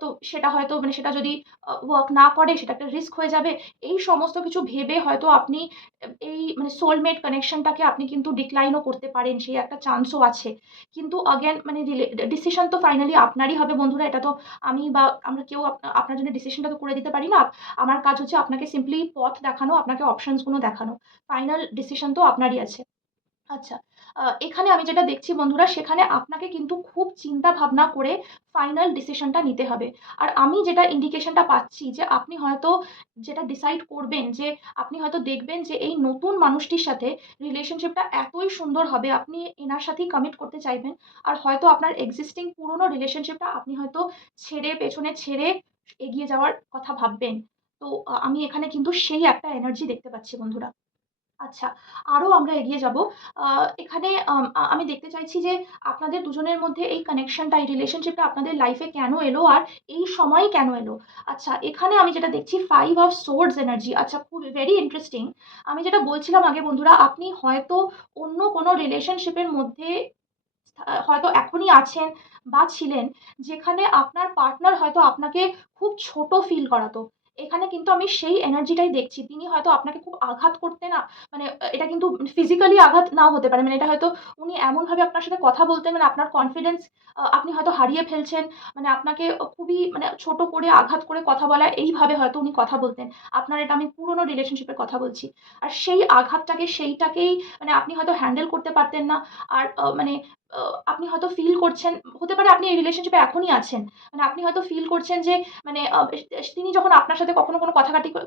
তো সেটা হয়তো মানে সেটা যদি ওয়ার্ক না করে সেটা একটা রিস্ক হয়ে যাবে। এই সমস্ত কিছু ভেবে হয়তো আপনি এই মানে সোলমেট কানেকশনটাকে আপনি কিন্তু ডিক্লাইন ও করতে পারেন। সেই একটা চান্সও আছে। কিন্তু এগেইন মানে ডিসিশন তো ফাইনালি আপনারই হবে বন্ধুরা। এটা তো আমি বা আমরা কেউ আপনার জন্য ডিসিশনটা তো করে দিতে পারি না। আমার কাজ হচ্ছে আপনাকে সিম্পলি পথ দেখানো, আপনাকে অপশনস গুলো দেখানো। ফাইনাল ডিসিশন তো আপনারই আছে। আচ্ছা। এখানে আমি যেটা দেখছি বন্ধুরা, সেখানে আপনাকে কিন্তু খুব চিন্তা ভাবনা করে ফাইনাল ডিসিশনটা নিতে হবে। আর আমি যেটা ইন্ডিকেশনটা পাচ্ছি যে আপনি হয়তো যেটা ডিসাইড করবেন যে আপনি হয়তো দেখবেন যে এই নতুন মানুষটির সাথে রিলেশনশিপটা এতই সুন্দর হবে, আপনি এনার সাথেই কমিট করতে চাইবেন। আর হয়তো আপনার এক্সিস্টিং পুরনো রিলেশনশিপটা আপনি হয়তো পেছনে ছেড়ে এগিয়ে যাওয়ার কথা ভাববেন। তো আমি এখানে কিন্তু সেই একটা এনার্জি দেখতে পাচ্ছি বন্ধুরা। আচ্ছা, আরো আমরা এগিয়ে যাবো। আ এখানে আমি দেখতে চাইছি যে আপনাদের দুজনের মধ্যে এই কানেকশনটা, এই রিলেশনশিপটা আপনাদের লাইফে কেন এলো? আর এই সময় কেন এলো? আচ্ছা, এখানে আমি যেটা দেখছি 5 অফ সোর্ডস এনার্জি। আচ্ছা, খুব ভেরি ইন্টারেস্টিং। আমি যেটা বলছিলাম আগে বন্ধুরা, আপনি হয়তো অন্য কোনো রিলেশনশিপের মধ্যে হয়তো এখনই আছেন বা ছিলেন, যেখানে আপনার পার্টনার হয়তো আপনাকে খুব ছোট ফিল করাতো। এখানে কিন্তু আমি সেই এনার্জিটাই দেখছি। তিনি হয়তো আপনাকে খুব আঘাত করতেন মানে এটা কিন্তু ফিজিক্যালি আঘাত নাও হতে পারে। মানে এটা হয়তো উনি এমনভাবে আপনার সাথে কথা বলতেন, মানে আপনার কনফিডেন্স আপনি হয়তো হারিয়ে ফেলছেন। মানে আপনাকে খুবই মানে ছোট করে আঘাত করে কথা বলা, এইভাবে হয়তো উনি কথা বলতেন। আপনার এটা আমি পুরনো রিলেশনশিপ এর কথা বলছি। আর সেই আঘাতটাকে সেইটাকেই মানে আপনি হয়তো হ্যান্ডেল করতে পারতেন না। আর মানে আ আপনি হয়তো ফিল করছেন, হতে পারে আপনি এই রিলেশনশিপ এ এখনই আছেন। মানে আপনি হয়তো ফিল করছেন যে মানে তিনি যখন আপনার সাথে কখনো কোনো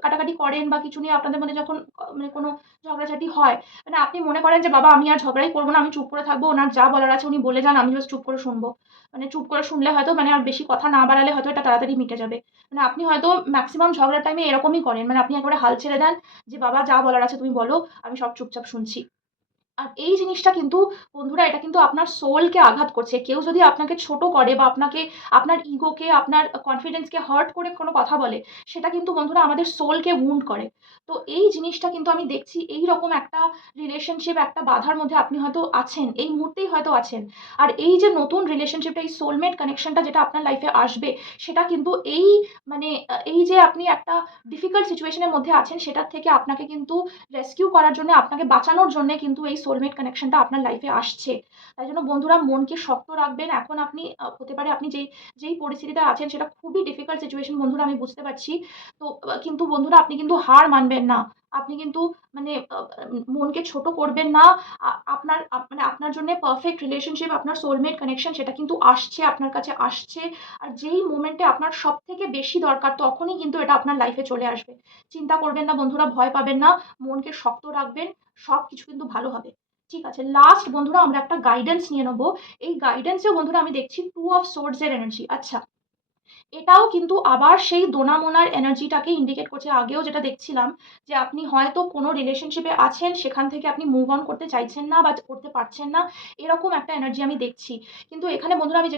কাটাকাটি করেন বা কিছু নিয়ে আপনাদের মধ্যে যখন মানে কোনো ঝগড়াঝাটি হয়, মানে আপনি মনে করেন যে বাবা আমি আর ঝগড়াই করব না, আমি চুপ করে থাকবো। ওনার যা বলার আছে উনি বলে যান, আমি জাস্ট চুপ করে শুনবো। মানে চুপ করে শুনলে হয়তো মানে আর বেশি কথা না বাড়ালে হয়তো এটা তাড়াতাড়ি মিটে যাবে। মানে আপনি হয়তো মেক্সিমাম ঝগড়ার টাইমে এরকমই করেন। মানে আপনি একেবারে হাল ছেড়ে দেন যে বাবা যা বলার আছে তুমি বলো, আমি সব চুপচাপ শুনছি। আর এই জিনিসটা কিন্তু বন্ধুরা, এটা কিন্তু আপনার সোলকে আঘাত করছে। কেউ যদি আপনাকে ছোট করে বা আপনাকে আপনার ইগোকে, আপনার কনফিডেন্সকে হার্ট করে কোনো কথা বলে, সেটা কিন্তু বন্ধুরা আমাদের সোলকে উন্ড করে। তো এই জিনিসটা কিন্তু আমি দেখছি, এইরকম একটা রিলেশনশিপ, একটা বাধার মধ্যে আপনি হয়তো আছেন। এই মুহূর্তেই হয়তো আছেন। আর এই যে নতুন রিলেশনশিপটা, এই সোলমেট কানেকশনটা যেটা আপনার লাইফে আসবে, সেটা কিন্তু এই মানে এই যে আপনি একটা ডিফিকাল্ট সিচুয়েশন এর মধ্যে আছেন, সেটার থেকে আপনাকে কিন্তু রেস্কিউ করার জন্য, আপনাকে বাঁচানোর জন্যে কিন্তু এই সোলমেট কানেকশনটা আপনার লাইফে আসছে। তাই জন্য বন্ধুরা মনকে শক্ত রাখবেন। এখন আপনি হতে পারে আপনি যেই পরিস্থিতিতে আছেন সেটা খুবই ডিফিকাল্ট সিচুয়েশন বন্ধুরা, আমি বুঝতে পারছি। তো কিন্তু বন্ধুরা আপনি কিন্তু হার মানবেন না। আপনি কিন্তু মানে মনকে ছোট করবেন না। আপনার মানে আপনার জন্যে পারফেক্ট রিলেশনশিপ, আপনার সোলমেট কানেকশন সেটা কিন্তু আসছে, আপনার কাছে আসছে। আর যেই মোমেন্টে আপনার সবথেকে বেশি দরকার তখনই কিন্তু এটা আপনার লাইফে চলে আসবে। চিন্তা করবেন না বন্ধুরা, ভয় পাবেন না। মনকে শক্ত রাখবেন। সবকিছু কিন্তু ভালো হবে। ঠিক আছে? লাস্ট বন্ধুরা আমরা একটা গাইডেন্স নিয়ে নেব। এই গাইডেন্সেও বন্ধুরা আমি দেখছি 2 অফ সোর্ডস এর এনার্জি। আচ্ছা, এটাও কিন্তু আবার সেই দোনামোনার এনার্জিটাকে ইন্ডিকেট করছে। আগেও যেটা দেখছিলাম যে আপনি হয়তো কোনো রিলেশনশিপে আছেন, সেখান থেকে আপনি মুভ অন করতে চাইছেন না বা করতে পারছেন না। এরকম একটা এনার্জি আমি দেখছি। কিন্তু এখানে বন্ধুরা আমি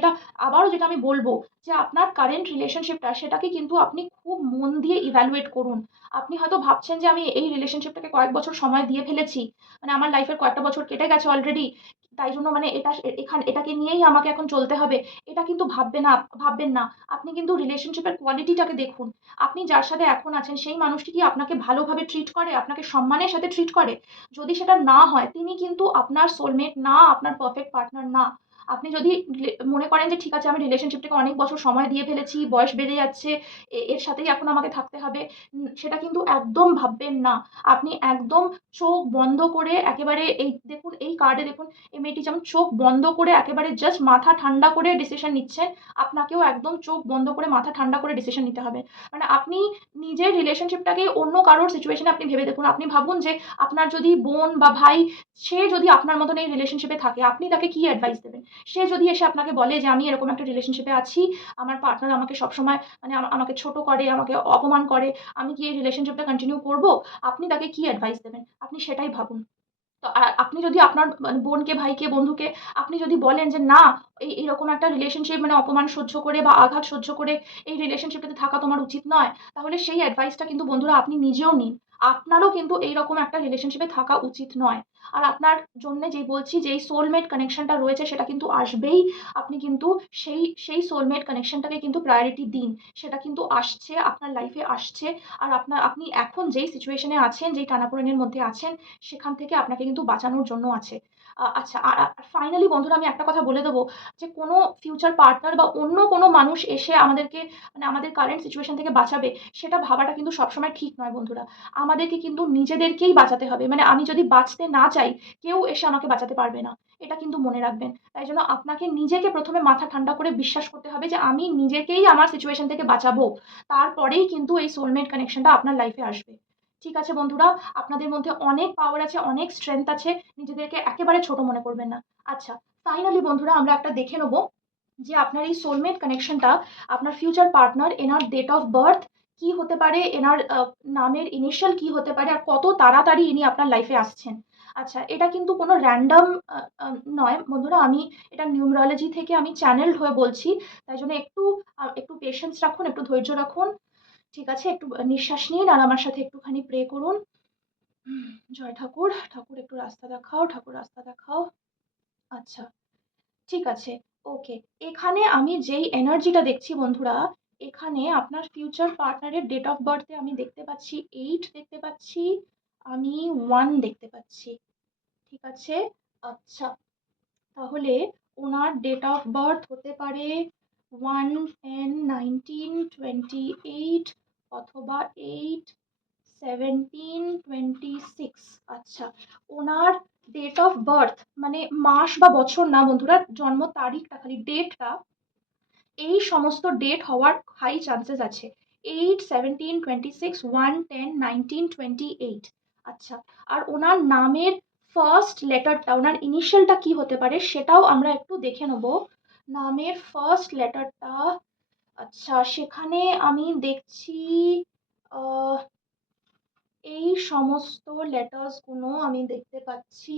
আবারও যেটা আমি বলব যে আপনার কারেন্ট রিলেশনশিপটা সেটাকে কিন্তু আপনি খুব মন দিয়ে ইভ্যালুয়েট করুন। আপনি হয়তো ভাবছেন যে আমি এই রিলেশনশিপটাকে কয়েক বছর সময় দিয়ে ফেলেছি। মানে আমার লাইফের কয়েকটা বছর কেটে গেছে অলরেডি। তাই জন্য মানে এটাকে নিয়েই আমাকে এখন চলতে হবে। এটা কিন্তু ভাববেন না। আপনি কিন্তু রিলেশনশিপের কোয়ালিটিটাকে দেখুন। আপনি যার সাথে এখন আছেন সেই মানুষটি কি আপনাকে ভালোভাবে ট্রিট করে? আপনাকে সম্মানের সাথে ট্রিট করে? যদি সেটা না হয় তিনি কিন্তু আপনার সোলমেট না, আপনার পারফেক্ট পার্টনার না। আপনি যদি মনে করেন যে ঠিক আছে আমি রিলেশনশিপটাকে অনেক বছর সময় দিয়ে ফেলেছি, বয়স বেড়ে যাচ্ছে, এর সাথেই এখন আমাকে থাকতে হবে। সেটা কিন্তু একদম ভাববেন না। আপনি একদম চোখ বন্ধ করে একেবারে এই দেখুন এই কার্ডে দেখুন এই মেয়েটি যেমন চোখ বন্ধ করে একেবারে জাস্ট মাথা ঠান্ডা করে ডিসিশন নিচ্ছেন। আপনাকেও একদম চোখ বন্ধ করে মাথা ঠান্ডা করে ডিসিশন নিতে হবে। মানে আপনি নিজের রিলেশনশিপটাকে অন্য কারোর সিচুয়েশনে আপনি ভেবে দেখুন। আপনি ভাবুন যে আপনার যদি বোন বা ভাই সে যদি আপনার মতন এই রিলেশনশিপে থাকে, আপনি তাকে কি অ্যাডভাইস দেবেন? সে যদি এসে আপনাকে বলে যে আমি এরকম একটা রিলেশনশিপে আছি, আমার পার্টনার আমাকে সবসময় মানে আমাকে ছোট করে, আমাকে অপমান করে, আমি কি এই রিলেশনশিপটা কন্টিনিউ করব? আপনি তাকে কি অ্যাডভাইস দেবেন? আপনি সেটাই ভাবুন। তো আপনি যদি আপনার মানে বোনকে, ভাইকে, বন্ধুকে আপনি যদি বলেন যে, "না, এইরকম একটা রিলেশনশিপ মানে অপমান সহ্য করে বা আঘাত সহ্য করে এই রিলেশনশিপটাতে থাকা তোমার উচিত নয়।" তাহলে সেই অ্যাডভাইসটা কিন্তু বন্ধুরা আপনি নিজেও নিন। আপনারও কিন্তু এইরকম একটা রিলেশনশিপে থাকা উচিত নয়। আর আপনার জন্যে যেই বলছি যেই সোলমেট কানেকশনটা রয়েছে সেটা কিন্তু আসবেই। আপনি কিন্তু সেই সোলমেট কানেকশনটাকে কিন্তু প্রায়োরিটি দিন। সেটা কিন্তু আসছে, আপনার লাইফে আসছে। আর আপনি এখন যেই সিচুয়েশনে আছেন, যেই টানাপোড়েনের মধ্যে আছেন সেখান থেকে আপনাকে কিন্তু বাঁচানোর জন্য আছে। আচ্ছা ফাইনালি বন্ধুরা আমি একটা কথা বলে দেবো যে কোনো ফিউচার পার্টনার বা অন্য কোনো মানুষ এসে আমাদেরকে মানে আমাদের কারেন্ট সিচুয়েশন থেকে বাঁচাবে, সেটা ভাবাটা কিন্তু সবসময় ঠিক নয় বন্ধুরা। আমাদেরকে কিন্তু নিজেদেরকেই বাঁচাতে হবে। মানে আমি যদি বাঁচতে না চাই, কেউ এসে আমাকে বাঁচাতে পারবে না। এটা কিন্তু মনে রাখবেন। তাই জন্য আপনাকে নিজেকে ১ম এ মাথা ঠান্ডা করে বিশ্বাস করতে হবে যে আমি নিজেকেই আমার সিচুয়েশন থেকে বাঁচাবো। তারপরেই কিন্তু এই সোলমেট কানেকশনটা আপনার লাইফে আসবে। ঠিক আছে বন্ধুরা? আপনাদের মধ্যে অনেক পাওয়ার আছে, অনেক স্ট্রেংথ আছে। নিজেদেরকে একেবারে ছোট মনে করবেন না। আচ্ছা, ফাইনালি বন্ধুরা আমরা একটা দেখে নেব যে আপনার এই সোলমেট কানেকশনটা আপনার ফিউচার পার্টনার এনার ডেট অফ বার্থ কি হতে পারে, এনার নামের ইনিশিয়াল কি হতে পারে আর কত তাড়াতাড়ি ইনি আপনার লাইফে আসছেন। আচ্ছা, এটা কিন্তু কোনো র‍্যান্ডম আ আ নয় বন্ধুরা। আমি এটা নিউমেরোলজি থেকে আমি চ্যানেলড হয়ে বলছি। তাই জন্য একটু পেশেন্স রাখুন, একটু ধৈর্য রাখুন। ঠিক আছে? একটু নিঃশ্বাস নিন আর আমার সাথে একটুখানি প্রে করুন। জয় ঠাকুর, ঠাকুর একটু রাস্তা দেখাও, ঠাকুর রাস্তা দেখাও। আচ্ছা, ঠিক আছে। ওকে। এখানে আমি যেই এনার্জিটা দেখছি বন্ধুরা, এখানে আপনার ফিউচার পার্টনারের ডেট অফ বার্থ এ আমি দেখতে পাচ্ছি 8 দেখতে পাচ্ছি, আমি 1 দেখতে পাচ্ছি। ঠিক আছে? আচ্ছা, তাহলে উনার ডেট অফ বার্থ হতে পারে 1/10/1928 অথবা 8/17/26। আচ্ছা, উনার ডেট অফ বার্থ মানে মাস বা বছর না বন্ধুরা, জন্ম তারিখটা খালি ডেটটা, এই সমস্ত ডেট হওয়ার হাই চান্সেস আছে। 8, 17, 26, 1, 10, 19, 28। আচ্ছা, আর ওনার নামের ফার্স্ট লেটারটা, ওনার ইনিশিয়ালটা কি হতে পারে সেটাও আমরা একটু দেখে নেব। নামের ফার্স্ট লেটারটা, আচ্ছা সেখানে আমি দেখছি আহ, এই সমস্ত লেটার্সগুলো আমি দেখতে পাচ্ছি।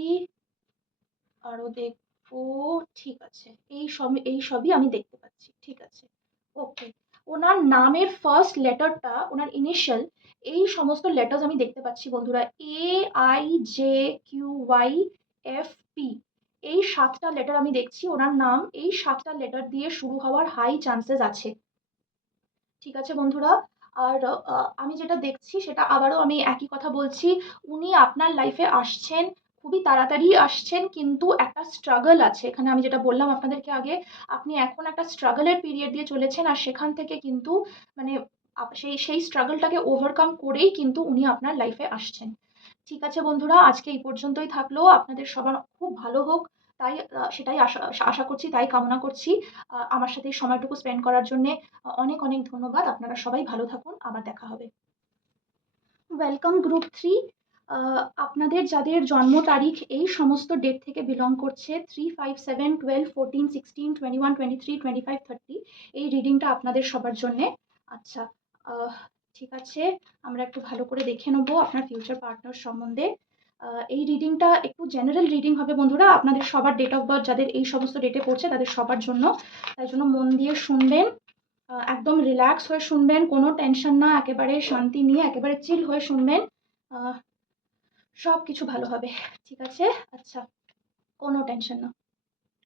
আরো দেখবো। ঠিক আছে। এই সবই আমি দেখতে পাচ্ছি। ঠিক আছে। ওকে। ওনার নামের ফার্স্ট লেটারটা, ওনার ইনিশিয়াল, এই সমস্ত লেটার্স আমি দেখতে পাচ্ছি বন্ধুরা। AIJQYFP। এই ৭টা লেটার আমি দেখছি। ওনার নাম এই ৭টা লেটার দিয়ে শুরু হওয়ার হাই চান্সেস আছে। ঠিক আছে বন্ধুরা? আর আমি যেটা দেখছি সেটা আবারও আমি একই কথা বলছি। উনি আপনার লাইফে আসছেন, খুবই তাড়াতাড়ি আসছেন কিন্তু একটা স্ট্রাগল আছে। এখানে আমি যেটা বললাম আপনাদেরকে আগে, আপনি এখন একটা স্ট্রাগল এর পিরিয়ড দিয়ে চলেছেন আর সেখান থেকে কিন্তু মানে সেই স্ট্রাগলটাকে ওভারকাম করেই কিন্তু উনি আপনার লাইফে আসছেন। ঠিক আছে বন্ধুরা, আজকে এই পর্যন্তই থাকলো। আপনাদের সবার খুব ভালো হোক, তাই সেটাই আশা আশা করছি, তাই কামনা করছি। আমার সাথে এই সময়টুকু স্পেন্ড করার জন্যে অনেক, অনেক ধন্যবাদ। আপনারা সবাই ভালো থাকুন। আবার দেখা হবে। Welcome group 3। আপনাদের যাদের জন্ম তারিখ এই সমস্ত ডেট থেকে বিলং করছে 3, 5, 7, 12, 14, 16, 21, 23, 25, 30, এই রিডিংটা আপনাদের সবার জন্যে। আচ্ছা, ঠিক আছে, আমরা একটু ভালো করে দেখে নেবো আপনার ফিউচার পার্টনার সম্বন্ধে। এই রিডিংটা একটু জেনারেল রিডিং হবে বন্ধুরা, আপনাদের সবার ডেট অফ বার্থ যাদের এই সমস্ত ডেটে পড়ছে তাদের সবার জন্য। তাই জন্য মন দিয়ে শুনবেন, একদম রিল্যাক্স হয়ে শুনবেন, কোনো টেনশন না, একেবারে শান্তি নিয়ে একেবারে চিল হয়ে শুনবেন। সব কিছু ভালো হবে, ঠিক আছে? আচ্ছা, কোনো টেনশন না।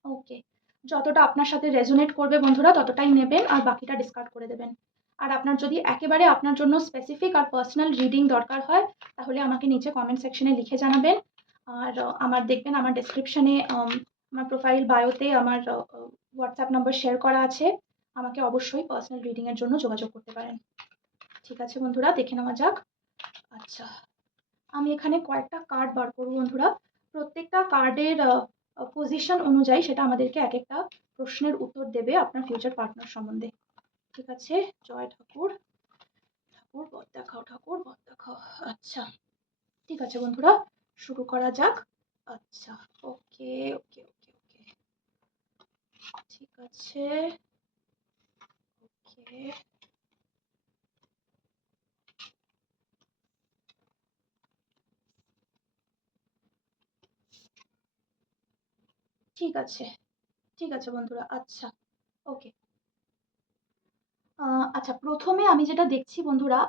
ওকে, যতটা আপনার সাথে রেজোনেট করবে বন্ধুরা ততটাই নেবেন, আর বাকিটা ডিসকার্ড করে দেবেন। আর আপনার যদি একেবারে আপনার জন্য স্পেসিফিক আর পার্সোনাল রিডিং দরকার হয় তাহলে আমাকে নিচে কমেন্ট সেকশনে লিখে জানাবেন। আর আমার দেখবেন আমার ডেসক্রিপশনে, আমার প্রোফাইল বায়োতে আমার হোয়াটসঅ্যাপ নাম্বার শেয়ার করা আছে। আমাকে অবশ্যই পার্সোনাল রিডিংয়ের জন্য যোগাযোগ করতে পারেন। ঠিক আছে বন্ধুরা, দেখে নেওয়া যাক। আচ্ছা, আমি এখানে কয়েকটা কার্ড বার করব বন্ধুরা। প্রত্যেকটা কার্ডের পজিশন অনুযায়ী সেটা আমাদেরকে এক একটা প্রশ্নের উত্তর দেবে আপনার ফিউচার পার্টনার সম্বন্ধে। ঠিক আছে, জয় ঠাকুর, ঠাকুর পথ দেখাও, ঠাকুর পথ দেখাও। আচ্ছা, ঠিক আছে বন্ধুরা, শুরু করা যাক। আচ্ছা, ওকে ওকে ওকে ওকে, ঠিক আছে, ওকে। ঠিক আছে, ঠিক আছে বন্ধুরা, আচ্ছা, ওকে। আচ্ছা, প্রথমে আমি যেটা দেখছি বন্ধুরা,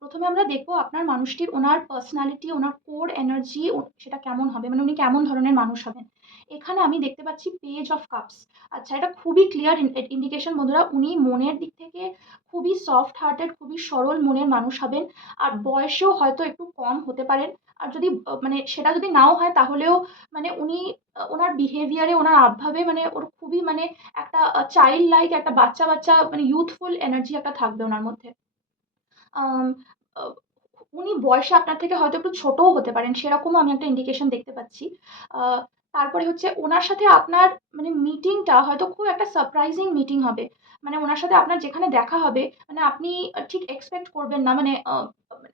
প্রথমে আমরা দেখবো আপনার মানুষটির, ওনার পার্সোনালিটি, ওনার কোর এনার্জি সেটা কেমন হবে, মানে উনি কেমন ধরনের মানুষ হবেন। এখানে আমি দেখতে পাচ্ছি পেজ অফ কাপস। আচ্ছা, এটা খুবই ক্লিয়ার ইন্ডিকেশন বন্ধুরা, উনি মনের দিক থেকে খুবই সফট হার্টেড, খুবই সরল মনের মানুষ হবেন। আর বয়সেও হয়তো একটু কম হতে পারেন। আর যদি মানে সেটা যদি নাও হয় তাহলেও মানে উনি ওনার বিহেভিয়ারে, ওনার আবভাবে মানে ওর খুবই মানে একটা চাইল্ড লাইক, একটা বাচ্চা বাচ্চা মানে ইউথফুল এনার্জি একটা থাকবে ওনার মধ্যে। আম, আহ, উনি বয়সে আপনার থেকে হয়তো একটু ছোটও হতে পারেন, সেরকমও আমি একটা ইন্ডিকেশন দেখতে পাচ্ছি। আহ, তারপরে হচ্ছে ওনার সাথে আপনার মানে মিটিংটা হয়তো খুব একটা সারপ্রাইজিং মিটিং হবে। মানে ওনার সাথে আপনার যেখানে দেখা হবে, মানে আপনি ঠিক এক্সপেক্ট করবেন না, মানে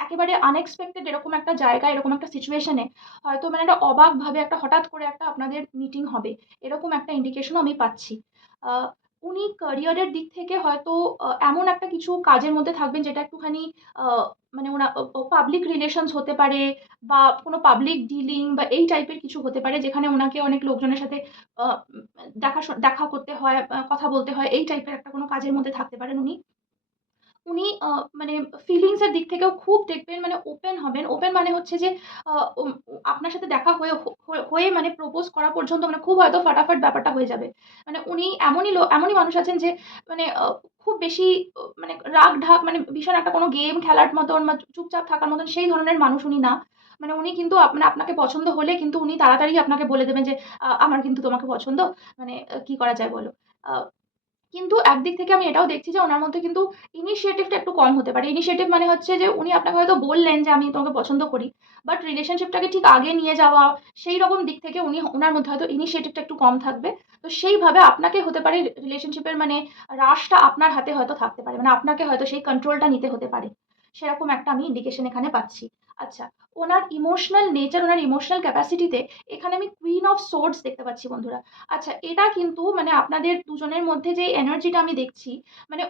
একেবারে আনএক্সপেক্টেড এরকম একটা জায়গায়, এরকম একটা সিচুয়েশনে হয়তো মানে একটা অবাকভাবে একটা হঠাৎ করে একটা আপনাদের মিটিং হবে, এরকম একটা ইন্ডিকেশনও আমি পাচ্ছি। আহ, উনি ক্যারিয়ারের দিক থেকে হয়তো এমন একটা কিছু কাজের মধ্যে থাকবেন যেটা একটুখানি আহ, মানে ওনা পাবলিক রিলেশনস হতে পারে, বা কোনো পাবলিক ডিলিং বা এই টাইপের কিছু হতে পারে, যেখানে ওনাকে অনেক লোকজনের সাথে আহ, দেখা করতে হয়, কথা বলতে হয়, এই টাইপের একটা কোনো কাজের মধ্যে থাকতে পারেন উনি। উনি মানে ফিলিংস এর দিক থেকেও খুব দেখবেন মানে ওপেন হবেন। ওপেন মানে হচ্ছে যে আপনার সাথে দেখা হয়ে মানে প্রপোজ করা পর্যন্ত মানে খুব হয়তো ফাটাফাট ব্যাপারটা হয়ে যাবে। মানে উনি এমনই মানুষ আছেন যে মানে খুব বেশি মানে রাগ-ঢাক, মানে ভীষণ একটা কোনো গেম খেলার মতন বা চুপচাপ থাকার মতন সেই ধরনের মানুষ উনি না। মানে উনি কিন্তু মানে আপনাকে পছন্দ হলে কিন্তু উনি তাড়াতাড়ি আপনাকে বলে দেবেন যে, আমার কিন্তু তোমাকে পছন্দ। মানে কি করা যায় বলো?" আ কিন্তু একদিক থেকে আমি এটাও দেখছি যে ওনার মধ্যে কিন্তু ইনিশিয়েটিভটা একটু কম হতে পারে। ইনিশিয়েটিভ মানে হচ্ছে যে উনি আপনাকে হয়তো বললেন যে আমি তোমাকে পছন্দ করি। বাট রিলেশনশিপটাকে ঠিক আগে নিয়ে যাওয়া, সেই রকম দিক থেকে উনার মধ্যে হয়তো ইনিশিয়েটিভটা একটু কম থাকবে। তো সেইভাবে আপনাকে হতে পারে রিলেশনশিপের মানে রাশটা আপনার হাতে হয়তো থাকতে পারে। মানে আপনাকে হয়তো সেই কন্ট্রোলটা নিতে হতে পারে। সেরকম একটা আমি ইন্ডিকেশন এখানে পাচ্ছি। আচ্ছা, ওনার ইমোশনাল নেচার, ওনার ইমোশনাল ক্যাপাসিটিতে এখানে আমি কুইন অফ সোর্ডস দেখতে পাচ্ছি বন্ধুরা। আচ্ছা, এটা কিন্তু মানে আপনাদের দুজনের মধ্যে যে এনার্জিটা আমি দেখছি, মানে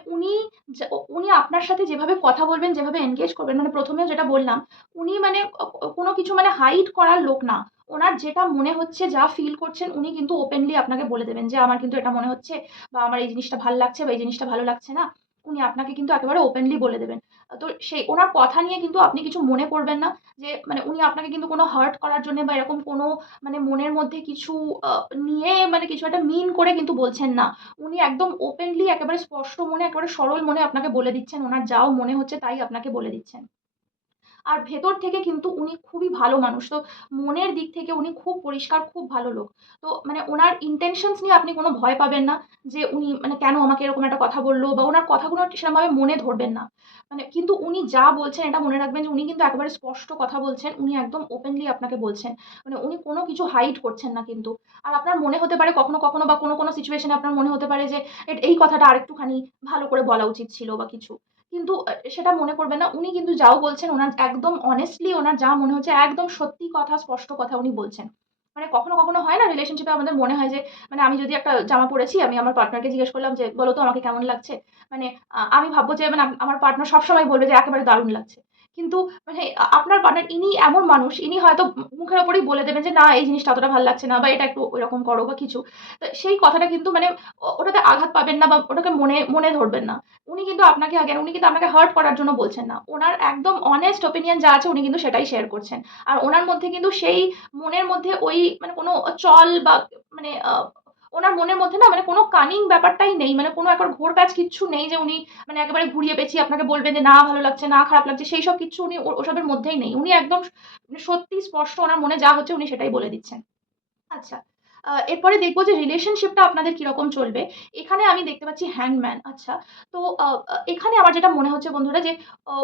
উনি আপনার সাথে যেভাবে কথা বলবেন, যেভাবে এনগেজ করবেন, মানে প্রথমেও যেটা বললাম, উনি মানে কোনো কিছু মানে হাইড করার লোক না। ওনার যেটা মনে হচ্ছে, যা ফিল করছেন, উনি কিন্তু ওপেনলি আপনাকে বলে দেবেন যে আমার কিন্তু এটা মনে হচ্ছে, বা আমার এই জিনিসটা ভালো লাগছে বা এই জিনিসটা ভালো লাগছে না। উনি আপনাকে কিন্তু একেবারে ওপেনলি বলে দেবেন। তো সেই ওনার কথা নিয়ে কিন্তু আপনি কিছু মনে করবেন না, যে মানে উনি আপনাকে কিন্তু কোনো হার্ট করার জন্য বা এরকম কোনো মানে মনের মধ্যে কিছু নিয়ে মানে কিছু একটা মিন করে কিন্তু বলছেন না। উনি একদম ওপেনলি একেবারে স্পষ্ট মনে, একেবারে সরল মনে আপনাকে বলে দিচ্ছেন। ওনার যাও মনে হচ্ছে তাই আপনাকে বলে দিচ্ছেন। আর ভেতর থেকে কিন্তু উনি খুবই ভালো মানুষ। তো মনের দিক থেকে উনি খুব পরিষ্কার, খুব ভালো লোক। তো মানে উনার intentions নিয়ে আপনি কোনো ভয় পাবেন না যে উনি মানে কেন আমাকে এরকম একটা কথা বলল, বা উনার কথাগুলো সেরকমভাবে মনে ধরবেন না। মানে কিন্তু উনি যা বলছেন এটা মনে রাখবেন যে উনি কিন্তু একেবারে স্পষ্ট কথা বলছেন। উনি একদম ওপেনলি আপনাকে বলছেন। মানে উনি কোনো কিছু হাইড করছেন না কিন্তু। আর আপনার মনে হতে পারে কখনো, কখনো বা কোনো সিচুয়েশন এ আপনার মনে হতে পারে যে এই কথাটা আরেকটুখানি ভালো করে বলা উচিত ছিল বা কিছু। কিন্তু সেটা মনে করবেন না। উনি কিন্তু যাও বলছেন উনার একদম honestly উনার যা মনে হচ্ছে একদম সত্যি কথা, স্পষ্ট কথা উনি বলছেন। মানে কখনো, কখনো হয় না রিলেশনশিপ এ আমাদের মনে হয় যে মানে আমি যদি একটা জামা পড়েছি, আমি আমার পার্টনারকে জিজ্ঞেস করলাম যে, "বলো তো আমাকে কেমন লাগছে?" মানে আমি ভাববো যে মানে আমার পার্টনার সবসময় বলবে যে, "একেবারে দারুণ লাগছে।" কিন্তু মানে আপনার পার্টনার ইনি এমন মানুষ, ইনি হয়তো মুখের উপরেই বলে দেবেন যে, "না, এই জিনিসটা অতটা ভাল লাগছে না বা এটা একটু ঐরকম করো" বা কিছু। তো সেই কথাটা কিন্তু মানে ওটাতে আঘাত পাবেন না বা ওটাকে মনে ধরবেন না। উনি কিন্তু আপনাকে হার্ট করার জন্য বলছেন না। উনার একদম honest opinion যা আছে উনি কিন্তু সেটাই শেয়ার করছেন। আর উনার মধ্যে কিন্তু সেই মনের মধ্যে ওই মানে কোনো চল বা মানে উনার মনের মধ্যে না মানে কোনো কানিং ব্যাপারটাই নেই। মানে কোনো একবার ঘোর-প্যাচ কিচ্ছু নেই যে উনি মানে একেবারে ঘুরিয়ে পেঁচিয়ে আপনাকে বলবেন যে, "না ভালো লাগছে, না খারাপ লাগছে।" সেইসব কিচ্ছু উনি ওসবের মধ্যেই নেই। উনি একদম সত্যি স্পষ্ট উনার মনে যা হচ্ছে উনি সেটাই বলে দিচ্ছেন। আচ্ছা। এরপরে দেখব যে রিলেশনশিপটা আপনাদের কিরকম চলবে। এখানে আমি দেখতে পাচ্ছি হ্যাংম্যান। আচ্ছা। তো এখানে আমার যেটা মনে হচ্ছে বন্ধুরা যে অ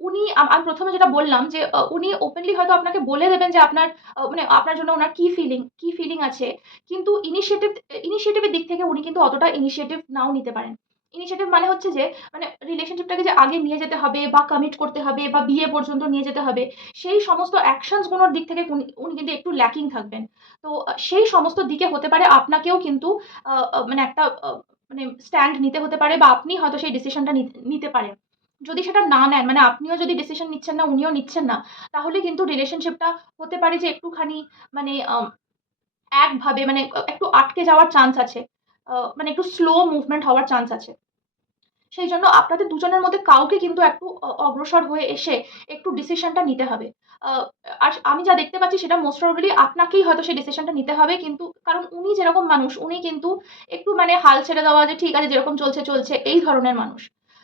উনি আমি ১ম এ যেটা বললাম যে উনি ওপেনলি হয়তো আপনাকে বলে দেবেন যে আপনার মানে আপনার জন্য উনার কি ফিলিং আছে। কিন্তু ইনিশিয়েটিভ এর দিক থেকে উনি কিন্তু অতটা ইনিশিয়েটিভ নাও নিতে পারেন। ইনিশিয়েটিভ মানে হচ্ছে যে মানে রিলেশনশিপটাকে যে আগে নিয়ে যেতে হবে বা কমিট করতে হবে বা বিয়ে পর্যন্ত নিয়ে যেতে হবে, সেই সমস্ত অ্যাকশনস গুলোর দিক থেকে উনি কিন্তু একটু ল্যাকিং থাকবেন। তো সেই সমস্ত দিকে হতে পারে আপনাকেও কিন্তু আ আ মানে একটা মানে স্ট্যান্ড নিতে হতে পারে বা আপনি হয়তো সেই ডিসিশনটা নিতে পারেন। যদি সেটা না নেন, মানে আপনিও যদি ডিসিশন নিচ্ছেন না, উনিও নিচ্ছেন না, তাহলে কিন্তু রিলেশনশিপটা হতে পারে যে একটুখানি মানে একভাবে মানে একটু আটকে যাওয়ার চান্স আছে। মানে একটু স্লো মুভমেন্ট হওয়ার চান্স আছে। সেইজন্য আপনাদের দুজনের মধ্যে কাউকে কিন্তু একটু অগ্রসর হয়ে এসে একটু ডিসিশনটা নিতে হবে। আ আর আমি যা দেখতে পাচ্ছি সেটা মোস্ট প্রবাবলি আপনাকেই হয়তো সেই ডিসিশনটা নিতে হবে। কিন্তু কারণ উনি যেরকম মানুষ, উনি কিন্তু একটু মানে হাল ছেড়ে দেওয়া যে ঠিক আছে যেরকম চলছে, চলছে এই ধরনের মানুষ।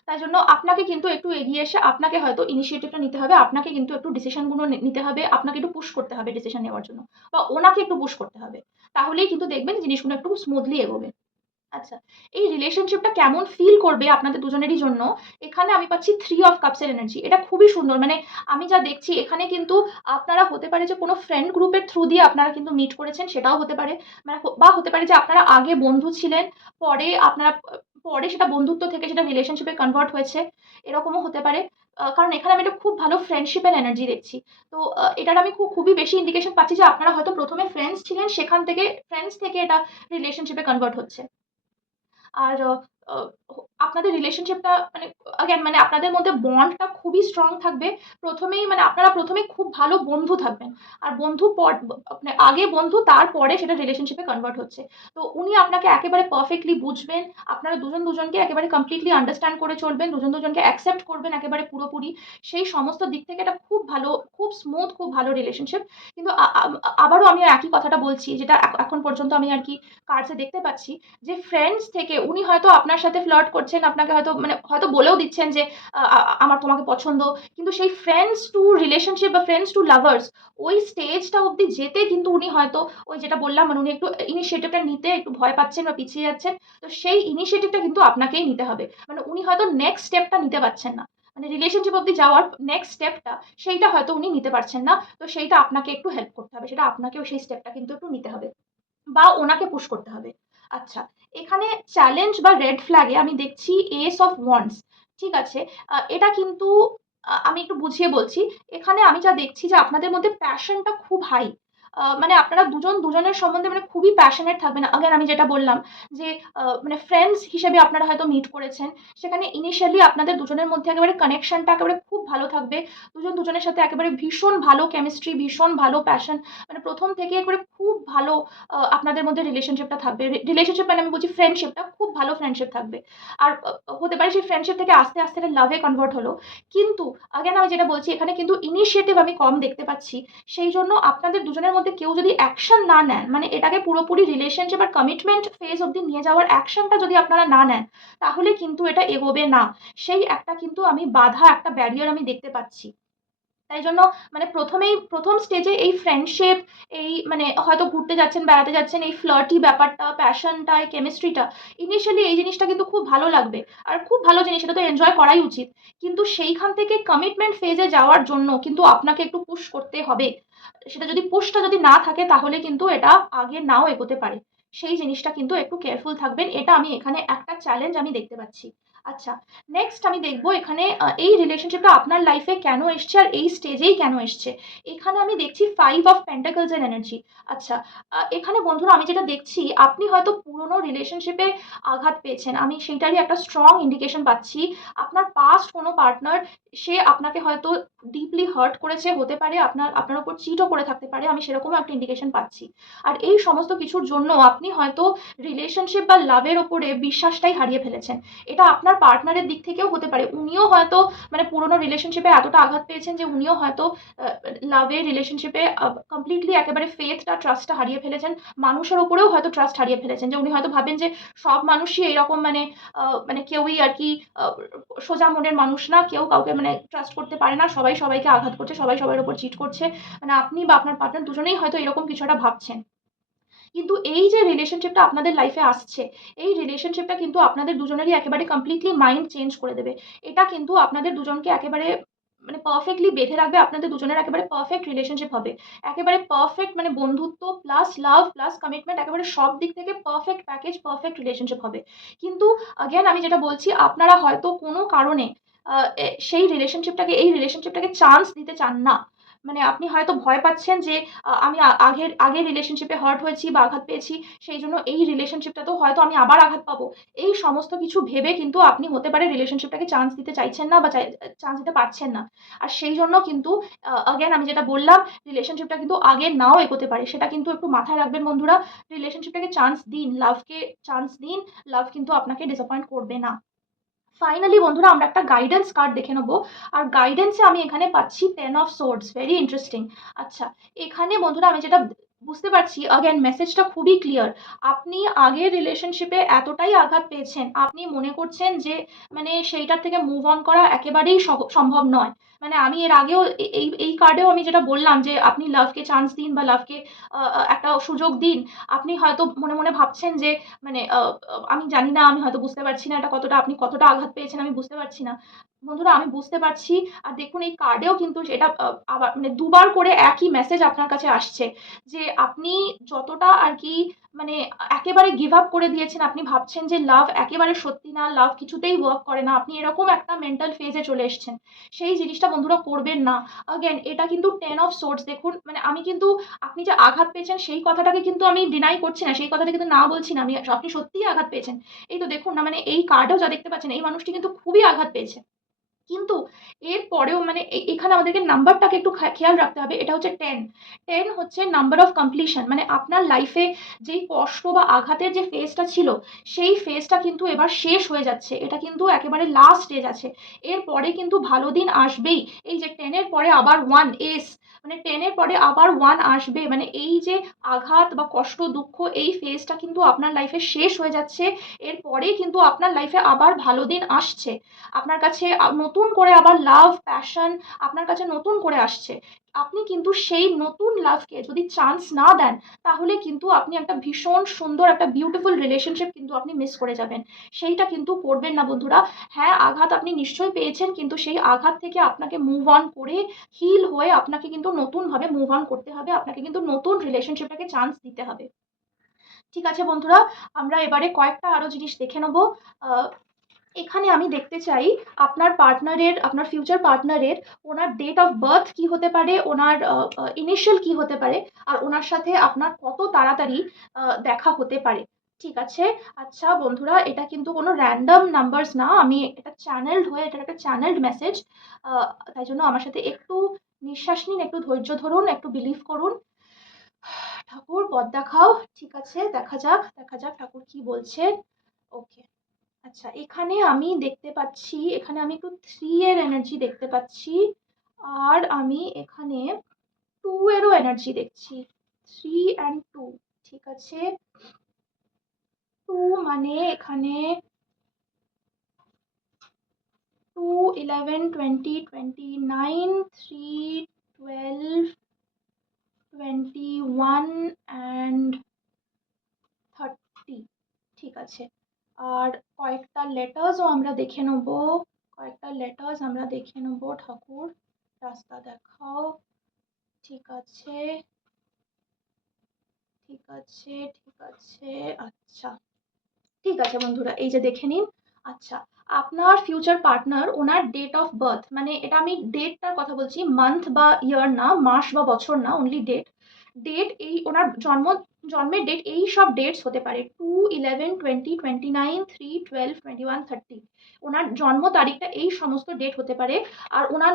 তাই জন্য আপনাকে কিন্তু একটু এগিয়ে এসে আপনাকে হয়তো ইনিশিয়েটিভটা নিতে হবে। আপনাকে কিন্তু একটু ডিসিশন গুলো নিতে হবে। আপনাকে একটু পুশ করতে হবে ডিসিশন নেওয়ার জন্য। বা ওনাকে একটু পুশ করতে হবে। তাহলেই কিন্তু দেখবেন জিনিসগুলো একটু স্মুথলি এগোবে। আচ্ছা। এই রিলেশনশিপটা কেমন ফিল করবে আপনাদের দুজনেরই জন্য, এখানে আমি পাচ্ছি 3 অফ কাপস এর এনার্জি। এটা খুবই সুন্দর। মানে আমি যা দেখছি এখানে কিন্তু আপনারা হতে পারে যে কোনো ফ্রেন্ড গ্রুপের থ্রু দিয়ে আপনারা কিন্তু মিট করেছেন, সেটাও হতে পারে। মানে বা হতে পারে যে আপনারা আগে বন্ধু ছিলেন, পরে আপনারা পরে সেটা বন্ধুত্ব থেকে সেটা রিলেশনশিপ এ কনভার্ট হয়েছে। এরকমও হতে পারে। কারণ এখানে আমি একটা খুব ভালো ফ্রেন্ডশিপ এর এনার্জি দেখছি। তো এটার আমি খুবই বেশি ইন্ডিকেশন পাচ্ছি যে আপনারা হয়তো ১ম এ ফ্রেন্ডস ছিলেন, সেখান থেকে ফ্রেন্ডস থেকে এটা রিলেশনশিপ এ কনভার্ট হচ্ছে। আর অ অ আপনাদের রিলেশনশিপটা মানে again মানে আপনাদের মধ্যে বন্ডটা খুবই স্ট্রং থাকবে। ১ম এই মানে আপনারা ১ম এই খুব ভালো বন্ধু থাকবেন। আর বন্ধু মানে আগে বন্ধু তারপরে সেটা রিলেশনশিপে কনভার্ট হচ্ছে। তো উনি আপনাকে একেবারে পারফেক্টলি বুঝবেন। আপনারা দুজন দুজনকে একেবারে কমপ্লিটলি আন্ডারস্ট্যান্ড করে চলবেন। দুজন দুজনকে অ্যাকসেপ্ট করবেন একেবারে পুরোপুরি। সেই সমস্ত দিক থেকে এটা খুব ভালো, খুব স্মুথ, খুব ভালো রিলেশনশিপ। কিন্তু আবারও আমি একই কথাটা বলছি যেটা এখন পর্যন্ত আমি আরকি কার্ডস এ দেখতে পাচ্ছি যে ফ্রেন্ডস থেকে উনি হয়তো আপনার সাথে ফ্লার্ট করছেন, আপনাকে হয়তো মানে হয়তো বলেও দিচ্ছেন যে আ আ আমার তোমাকে পছন্দ। কিন্তু সেই ফ্রেন্ডস টু রিলেশনশিপ বা ফ্রেন্ডস টু লাভার্স ওই স্টেজটা অব্দি যেতে কিন্তু উনি হয়তো ওই যেটা বললাম মানে উনি একটু ইনিশিয়েটিভটা নিতে একটু ভয় পাচ্ছেন বা পিছিয়ে যাচ্ছেন। তো সেই ইনিশিয়েটিভটা কিন্তু আপনাকেই নিতে হবে। মানে উনি হয়তো নেক্সট স্টেপটা নিতে পারছেন না। মানে রিলেশনশিপ অব্দি যাওয়ার নেক্সট স্টেপটা সেইটা হয়তো উনি নিতে পারছেন না। তো সেইটা আপনাকে একটু হেল্প করতে হবে। সেটা আপনাকেও সেই স্টেপটা কিন্তু একটু নিতে হবে। বা ওনাকে পুশ করতে হবে। আচ্ছা, এখানে চ্যালেঞ্জ বা রেড ফ্ল্যাগ এ আমি দেখছি এস অফ ওয়ান্ডস। ঠিক আছে? এটা কিন্তু আমি একটু বুঝিয়ে বলছি। এখানে আমি যা দেখছি যে আপনাদের মধ্যে প্যাশন টা খুব হাই। মানে আপনারা দুজন দুজনের সম্বন্ধে মানে খুবই প্যাশনেট থাকবেন। আগেন আমি যেটা বললাম যে মানে ফ্রেন্ডস হিসেবে আপনারা হয়তো মিট করেছেন। সেখানে ইনিশিয়ালি আপনাদের দুজনের মধ্যে একেবারে কানেকশনটা একেবারে খুব ভালো থাকবে। দুজন দুজনের সাথে একেবারে ভীষণ ভালো কেমিস্ট্রি, ভীষণ ভালো প্যাশন মানে ১ম থেকে করে খুব ভালো আপনাদের মধ্যে রিলেশনশিপটা থাকবে। রিলেশনশিপ মানে আমি বলছি ফ্রেন্ডশিপটা খুব ভালো ফ্রেন্ডশিপ থাকবে। আর হতে পারে সেই ফ্রেন্ডশিপ থেকে আস্তে, আস্তে এটা লাভ এ কনভার্ট হলো। কিন্তু again আমি যেটা বলছি এখানে কিন্তু ইনিশিয়েটিভ আমি কম দেখতে পাচ্ছি। সেইজন্য আপনাদের দুজনের মধ্যে কেউ যদি অ্যাকশন না নেন, মানে এটাকে পুরোপুরি রিলেশনশিপ আর কমিটমেন্ট ফেজ অব্দি নিয়ে যাওয়ার অ্যাকশনটা যদি আপনারা না নেন, তাহলে কিন্তু এটা এগোবে না। সেই একটা কিন্তু আমি বাধা, একটা ব্যারিয়ার আমি দেখতে পাচ্ছি। তাই জন্য মানে প্রথম স্টেজে এই ফ্রেন্ডশিপ, এই মানে হয়তো ঘুরতে যাচ্ছেন, বেড়াতে যাচ্ছেন, এই ফ্লার্টি ব্যাপারটা, প্যাশনটা, এই কেমিস্ট্রিটা, ইনিশিয়ালি এই জিনিসটা কিন্তু খুব ভালো লাগবে আর খুব ভালো জিনিস, এটা তো এনজয় করাই উচিত। কিন্তু সেইখান থেকে কমিটমেন্ট ফেজে যাওয়ার জন্য কিন্তু আপনাকে একটু পুশ করতে হবে। সেটা যদি পুশটা যদি না থাকে তাহলে কিন্তু এটা আগে নাও এগোতে পারে। সেই জিনিসটা কিন্তু একটু কেয়ারফুল থাকবেন। এটা আমি এখানে একটা চ্যালেঞ্জ আমি দেখতে পাচ্ছি। আচ্ছা, নেক্সট আমি দেখব এখানে এই রিলেশনশিপটা আপনার লাইফে কেন এসছে আর এই স্টেজেই কেন এসছে। এখানে আমি দেখছি 5 অফ পেন্টাকলস এর এনার্জি। আচ্ছা, এখানে বন্ধুরা আমি যেটা দেখছি, আপনি হয়তো পুরনো রিলেশনশিপে আঘাত পেয়েছেন। আমি সেইটারই একটা স্ট্রং ইন্ডিকেশন পাচ্ছি। আপনার পাস্ট কোনো পার্টনার, সে আপনাকে হয়তো ডিপলি হার্ট করেছে, হতে পারে আপনার উপর চিটও করে থাকতে পারে। আমি সেরকমও একটা ইন্ডিকেশন পাচ্ছি। আর এই সমস্ত কিছুর জন্য আপনি হয়তো রিলেশনশিপ বা লাভের ওপরে বিশ্বাসটাই হারিয়ে ফেলেছেন। এটা আপনার পার্টনারের দিক থেকেও হতে পারে। উনিও হয়তো মানে পুরোনো রিলেশনশিপে এতটা আঘাত পেয়েছেন যে উনিও হয়তো লাভের রিলেশনশিপে কমপ্লিটলি একেবারে ফেথটা, ট্রাস্টটা হারিয়ে ফেলেছেন। মানুষের উপরেও হয়তো ট্রাস্ট হারিয়ে ফেলেছেন, যে উনি হয়তো ভাবেন যে সব মানুষই এরকম, মানে কেউই আর কি সোজা মনের মানুষ না, কেউ কাউকে মানে ট্রাস্ট করতে পারে না, সবাই সবাইকে আঘাত করছে, সবাই সবার উপর চিট করছে। মানে আপনি বা আপনার পার্টনার দুজনেই হয়তো এরকম কিছু একটা ভাবছেন। কিন্তু এই যে রিলেশনশিপটা আপনাদের লাইফে আসছে, এই রিলেশনশিপটা কিন্তু আপনাদের দুজনেরই একেবারে কমপ্লিটলি মাইন্ড চেঞ্জ করে দেবে। এটা কিন্তু আপনাদের দুজনকে একেবারে মানে পারফেক্টলি বেঁধে রাখবে। আপনাদের দুজনের একেবারে পারফেক্ট রিলেশনশিপ হবে। একেবারে পারফেক্ট, মানে বন্ধুত্ব প্লাস লাভ প্লাস কমিটমেন্ট, একেবারে সব দিক থেকে পারফেক্ট প্যাকেজ, পারফেক্ট রিলেশনশিপ হবে। কিন্তু again আমি যেটা বলছি, আপনারা হয়তো কোনো কারণে এই রিলেশনশিপটাকে চান্স দিতে চান না। মানে আপনি হয়তো ভয় পাচ্ছেন যে আমি আগের রিলেশনশিপে হার্ট হয়েছি বা আঘাত পেয়েছি, সেই জন্য এই রিলেশনশিপটাতেও হয়তো আমি আবার আঘাত পাবো। এই সমস্ত কিছু ভেবে কিন্তু আপনি হতে পারে রিলেশনশিপটাকে চান্স দিতে চাইছেন না বা চান্স দিতে পারছেন না। আর সেই জন্য কিন্তু again আমি যেটা বললাম, রিলেশনশিপটা কিন্তু আগে নাও এগোতে পারে। সেটা কিন্তু একটু মাথায় রাখবেন বন্ধুরা। রিলেশনশিপটাকে চান্স দিন, লাভকে চান্স দিন। লাভ কিন্তু আপনাকে ডিসঅ্যাপয়েন্ট করবে না। ফাইনালি বন্ধুরা আমরা একটা গাইডেন্স কার্ড দেখে নেবো। আর গাইডেন্সে আমি এখানে পাচ্ছি 10 অফ সোর্ডস, ভেরি ইন্টারেস্টিং। আচ্ছা, এখানে বন্ধুরা আমি যেটা বুঝতে পারছি, আগেন মেসেজটা খুবই ক্লিয়ার। আপনি আগের রিলেশনশিপে এতটাই আঘাত পেয়েছেন, আপনি মনে করছেন যে মানে সেইটার থেকে মুভ অন করা একেবারেই সম্ভব নয়। মানে আমি এর আগেও এই কার্ডেও আমি যেটা বললাম যে আপনি লাভকে চান্স দিন বা লাভকে একটা সুযোগ দিন। আপনি হয়তো মনে মনে ভাবছেন যে মানে আমি জানি না, আমি হয়তো বুঝতে পারছি না এটা কতটা, আপনি কতটা আঘাত পেয়েছেন আমি বুঝতে পারছি না। বন্ধুরা আমি বুঝতে পারছি। আর দেখুন এই কার্ডেও কিন্তু এটা আবার মানে দুবার করে একই মেসেজ আপনার কাছে আসছে, যে আপনি যতটা আর কি মানে একেবারে গিভ আপ করে দিয়েছেন, আপনি ভাবছেন যে লাভ একেবারে সত্যি না, লাভ কিছুতেই ওয়ার্ক করে না, আপনি এরকম একটা মেন্টাল ফেজে চলে এসেছেন। সেই জিনিসটা বন্ধুরা করবেন না। আগেন এটা কিন্তু 10 অফ সোর্স। দেখুন মানে আমি কিন্তু আপনি যে আঘাত পেয়েছেন সেই কথাটাকে কিন্তু আমি ডিনাই করছি না, সেই কথাটা কিন্তু না বলছি না আমি, আপনি সত্যিই আঘাত পেয়েছেন। এই তো দেখুন না, মানে এই কার্ডেও যা দেখতে পাচ্ছেন, এই মানুষটি কিন্তু খুবই আঘাত পেয়েছে। কিন্তু এরপরেও মানে এখানে আমাদেরকে নাম্বারটাকে একটু খেয়াল রাখতে হবে। এটা হচ্ছে 10। 10 হচ্ছে নাম্বার অফ কমপ্লিশন। মানে আপনার লাইফে যেই কষ্ট বা আঘাতের যে ফেজটা ছিল, সেই ফেজটা কিন্তু এবার শেষ হয়ে যাচ্ছে। এটা কিন্তু একেবারে লাস্ট স্টেজ আছে। এরপরে কিন্তু ভালো দিন আসবেই। এই যে 10 এর পরে আবার 1 এস, মানে 10 এর পরে আবার 1 আসবে। মানে এই যে আঘাত বা কষ্ট, দুঃখ, এই ফেজটা কিন্তু আপনার লাইফে শেষ হয়ে যাচ্ছে। এরপরেই কিন্তু আপনার লাইফে আবার ভালো দিন আসছে। আপনার কাছে নতুন করে আবার লাভ, প্যাশন আপনার কাছে নতুন করে আসছে। আপনি কিন্তু সেই নতুন লাভকে যদি চান্স না দেন, তাহলে কিন্তু আপনি একটা ভীষণ সুন্দর একটা বিউটিফুল রিলেশনশিপ কিন্তু আপনি মিস করে যাবেন। সেইটা কিন্তু করবেন না বন্ধুরা। হ্যাঁ, আঘাত আপনি নিশ্চয়ই পেয়েছেন, কিন্তু সেই আঘাত থেকে আপনাকে মুভ অন করে হিল হয়ে আপনাকে কিন্তু নতুনভাবে মুভ অন করতে হবে। আপনাকে কিন্তু নতুন রিলেশনশিপটাকে চান্স দিতে হবে। ঠিক আছে বন্ধুরা, আমরা এবারে কয়েকটা আরো জিনিস দেখে নেবো। আহ এখানে আমি দেখতে চাই আপনার ফিউচার পার্টনারের ওনার ডেট অফ বার্থ কি হতে পারে, ওনার ইনিশিয়াল কি হতে পারে, আর ওনার সাথে আপনার কত তাড়াতাড়ি দেখা হতে পারে। ঠিক আছে। আচ্ছা বন্ধুরা, এটা কিন্তু কোনো র্যান্ডম নাম্বারস না, আমি এটা চ্যানেলড হয়ে, এটা একটা চ্যানেলড মেসেজ। তাই জন্য আমার সাথে একটু নিঃশ্বাস নিন, একটু ধৈর্য ধরুন, একটু বিলিভ করুন। ঠাকুর পথ দেখাও। ঠিক আছে, দেখা যাক ঠাকুর কি বলছে। ওকে। আচ্ছা, এখানে আমি একটু 3 এর এনার্জি দেখতে পাচ্ছি। আর আমি এখানে 2 এরও এনার্জি দেখছি। 3 অ্যান্ড 2। ঠিক আছে। 2 মানে এখানে 2 11 20 29 3 12 21 and 30। ঠিক আছে, আর কয়েকটা লেটার্সও আমরা দেখে নেব, ঠাকুর রাস্তা দেখাও। ঠিক আছে, আচ্ছা ঠিক আছে বন্ধুরা, এই যে দেখে নিন। আচ্ছা, আপনার ফিউচার পার্টনার ওনার ডেট অফ বার্থ, মানে এটা আমি ডেটটার কথা বলছি, মান্থ বা ইয়ার না, মাস বা বছর না, অনলি ডেট। এই ওনার জন্মের ডেট, এই সব ডেটস হতে পারে 2 11 20 29 3 12 21 30। ওনার জন্ম তারিখটা এই সমস্ত ডেট হতে পারে। আর ওনার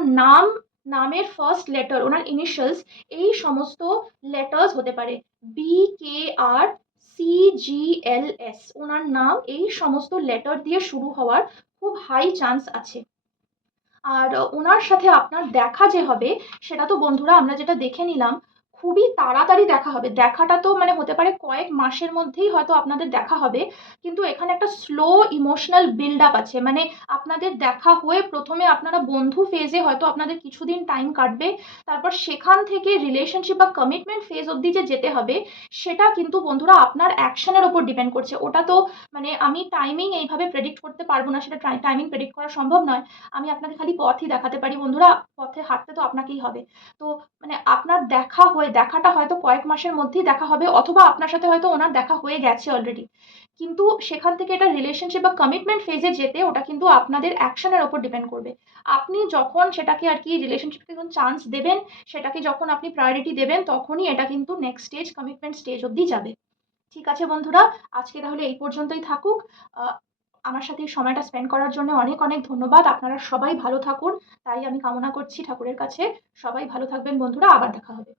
নামের ফার্স্ট লেটার, ওনার ইনিশিয়ালস, এই সমস্ত লেটার্স হতে পারে BKR CGLS। ওনার নাম এই সমস্ত লেটার দিয়ে শুরু হওয়ার খুব হাই চান্স আছে। আর ওনার সাথে আপনার দেখা যে হবে, সেটা তো বন্ধুরা আমরা যেটা দেখে নিলাম, খুবই তাড়াতাড়ি দেখা হবে। দেখাটা তো মানে হতে পারে কয়েক মাসের মধ্যেই হয়তো আপনাদের দেখা হবে, কিন্তু এখানে একটা স্লো ইমোশনাল বিল্ড আপ আছে। মানে আপনাদের দেখা হয়ে প্রথমে আপনারা বন্ধু ফেজে হয়তো আপনাদের কিছুদিন টাইম কাটবে, তারপর সেখান থেকে রিলেশনশিপ বা কমিটমেন্ট ফেজ অবধি যে যেতে হবে, সেটা কিন্তু বন্ধুরা আপনার অ্যাকশনের ওপর ডিপেন্ড করছে। ওটা তো মানে আমি টাইমিং এইভাবে প্রেডিক্ট করতে পারবো না, সেটা টাইমিং প্রেডিক্ট করা সম্ভব নয়। আমি আপনাকে খালি পথই দেখাতে পারি বন্ধুরা, পথে হাঁটতে তো আপনাকেই হবে। তো মানে আপনার দেখাটা হয়তো কয়েক মাসের মধ্যেই দেখা হবে, অথবা আপনার সাথে হয়তো ওনার দেখা হয়ে গেছে অলরেডি। কিন্তু সেখান থেকে এটা রিলেশনশিপ বা কমিটমেন্ট ফেজে যেতে ওটা কিন্তু আপনাদের অ্যাকশনের ওপর ডিপেন্ড করবে। আপনি যখন সেটাকে আর কি রিলেশনশিপকে যখন চান্স দেবেন, সেটাকে যখন আপনি প্রায়োরিটি দেবেন, তখনই এটা কিন্তু নেক্সট স্টেজ, কমিটমেন্ট স্টেজ অবধি যাবে। ঠিক আছে বন্ধুরা, আজকে তাহলে এই পর্যন্তই থাকুক। আমার সাথে এই সময়টা স্পেন্ড করার জন্য অনেক অনেক ধন্যবাদ। আপনারা সবাই ভালো থাকুন, তাই আমি কামনা করছি ঠাকুরের কাছে। সবাই ভালো থাকবেন বন্ধুরা, আবার দেখা হবে।